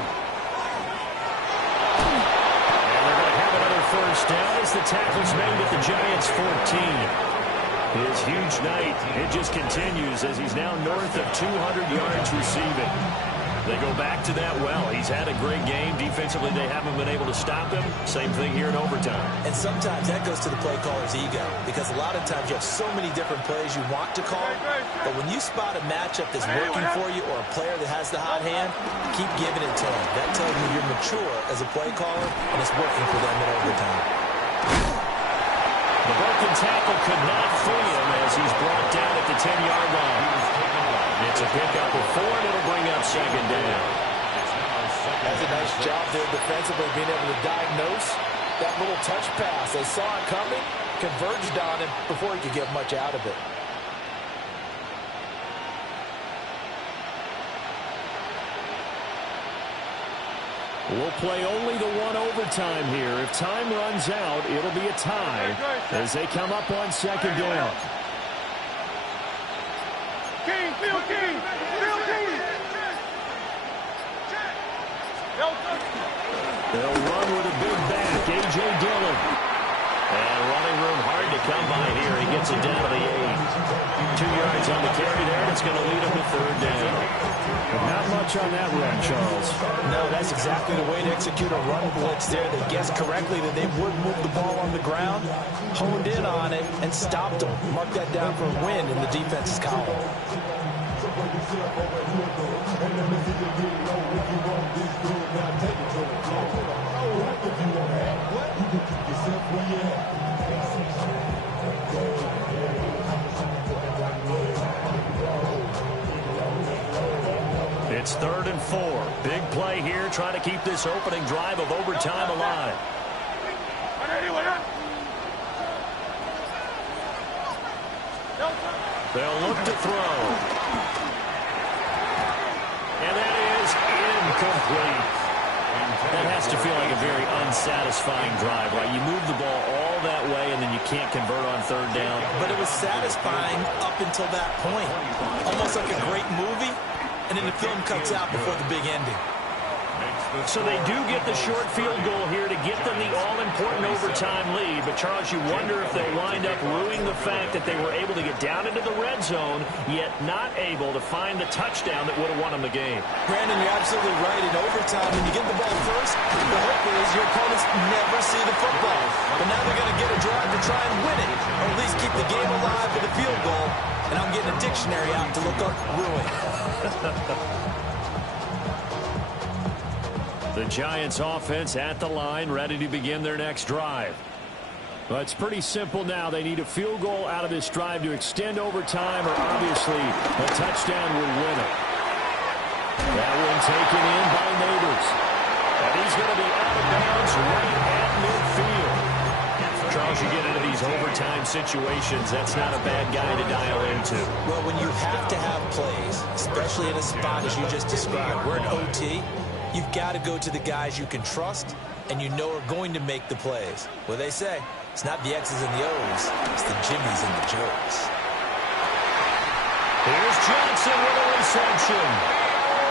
And they're going to have another first down as the tackle's made at the Giants' 14. His huge night, it just continues as he's now north of 200 yards receiving. They go back to that well. He's had a great game. Defensively, they haven't been able to stop him. Same thing here in overtime. And sometimes that goes to the play caller's ego, because a lot of times you have so many different plays you want to call, but when you spot a matchup that's working for you or a player that has the hot hand, keep giving it to him. That tells you you're mature as a play caller, and it's working for them in overtime. The broken tackle could not free him as he's brought down at the 10-yard line. It's a pickup of 4, and it'll bring up 2nd down. That's a nice job there defensively, being able to diagnose that little touch pass. They saw it coming, converged on him before he could get much out of it. We'll play only the one overtime here. If time runs out, it'll be a tie as they come up on 2nd down. King, Phil King. They'll run with a big back, A.J. Dillon. And running room hard to come by here. He gets it down to the 8. 2 yards on the carry there, and it's going to lead him to third down. But not much on that run, Charles. No, that's exactly the way to execute a run blitz there. They guessed correctly that they would move the ball on the ground, honed in on it, and stopped them. Mark that down for a win in the defense's column. It's 3rd and 4. Big play here, trying to keep this opening drive of overtime alive. They'll look to throw. And that is incomplete. That has to feel like a very unsatisfying drive, right? You move the ball all that way, and then you can't convert on third down. But it was satisfying up until that point. Almost like a great movie, and then the film cuts out before the big ending. So they do get the short field goal here to get them the all-important overtime lead. But, Charles, you wonder if they'll wind up ruining the fact that they were able to get down into the red zone, yet not able to find the touchdown that would have won them the game. Brandon, you're absolutely right. In overtime, when you get the ball first, the hope is your opponents never see the football. But now they're going to get a drive to try and win it, or at least keep the game alive with a field goal. And I'm getting a dictionary out to look up ruin. The Giants offense at the line, ready to begin their next drive. Well, it's pretty simple now. They need a field goal out of this drive to extend overtime, or obviously a touchdown will win it. That one taken in by Neighbors. And he's going to be out of bounds right at midfield. Charles, you get into these overtime situations, that's not a bad guy to dial into. Well, when you have to have plays, especially in a spot as you just described, we're in OT, you've got to go to the guys you can trust and you know are going to make the plays. Well, they say it's not the X's and the O's, it's the Jimmies and the Joes. Here's Johnson with a reception.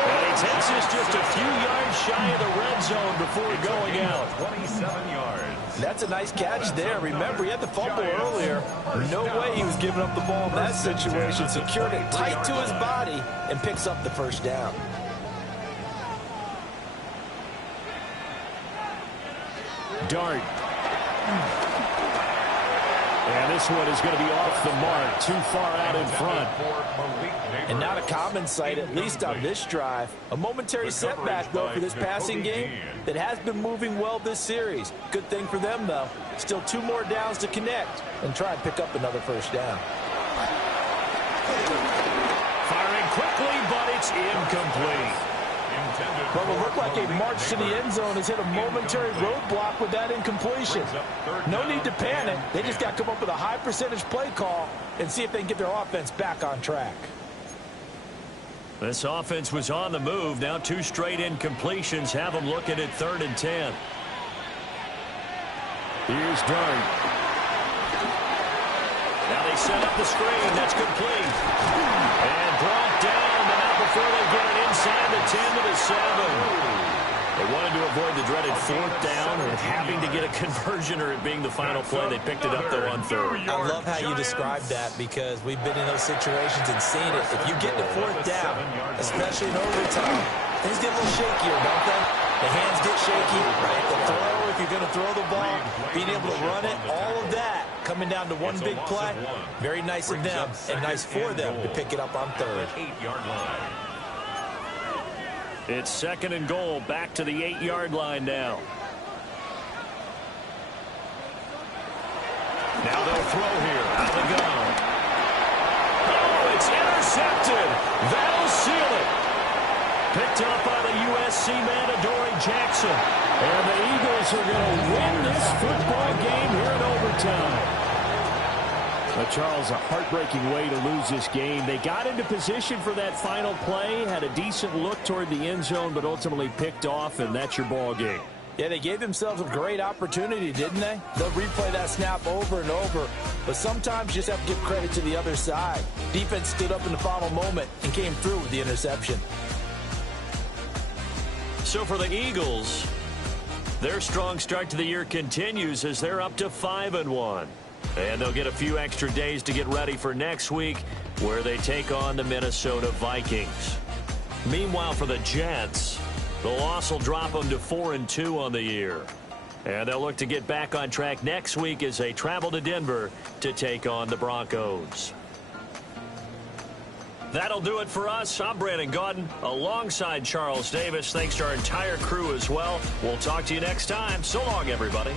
And he takes us just a few yards shy of the red zone before going out. 27 yards. That's a nice catch there. Remember, he had the fumble earlier. No way he was giving up the ball in that situation. Secured it tight to his body and picks up the first down. Dart. And this one is going to be off the mark, too far out in front. And not a common sight, at least on this drive. A momentary setback, though, for this passing game that has been moving well this series. Good thing for them, though. Still 2 more downs to connect and try and pick up another first down. Firing quickly, but it's incomplete. Well, it looked like a march to the end zone has hit a momentary roadblock with that incompletion. No need to panic. They just got to come up with a high percentage play call and see if they can get their offense back on track. This offense was on the move. Now 2 straight incompletions have them looking at 3rd and 10. Here's Dart. Now they set up the screen. That's complete. And brought down, but not before they get it inside the 10 to the 7. They wanted to avoid the dreaded 4th down and having to get a conversion or it being the final play. They picked it up, though, on 3rd. I love how you described that because we've been in those situations and seen it. If you get to 4th down, especially in overtime, things get a little shakier, don't they? The hands get shaky, right? The throw, if you're going to throw the ball, being able to run it, all of that coming down to one big play. Very nice of them and nice for them to pick it up on 3rd. 8-yard line. It's 2nd and goal, back to the 8-yard line now. Now they'll throw here, out of the gun. Oh, it's intercepted. That'll seal it. Picked up by the USC man, Adoree Jackson. And the Eagles are going to win this football game here in overtime. But Charles, a heartbreaking way to lose this game. They got into position for that final play, had a decent look toward the end zone, but ultimately picked off, and that's your ball game. Yeah, they gave themselves a great opportunity, didn't they? They'll replay that snap over and over, but sometimes you just have to give credit to the other side. Defense stood up in the final moment and came through with the interception. So for the Eagles, their strong start to the year continues as they're up to 5-1. And they'll get a few extra days to get ready for next week, where they take on the Minnesota Vikings. Meanwhile, for the Jets, the loss will drop them to 4-2 on the year. And they'll look to get back on track next week as they travel to Denver to take on the Broncos. That'll do it for us. I'm Brandon Gaudin alongside Charles Davis. Thanks to our entire crew as well. We'll talk to you next time. So long, everybody.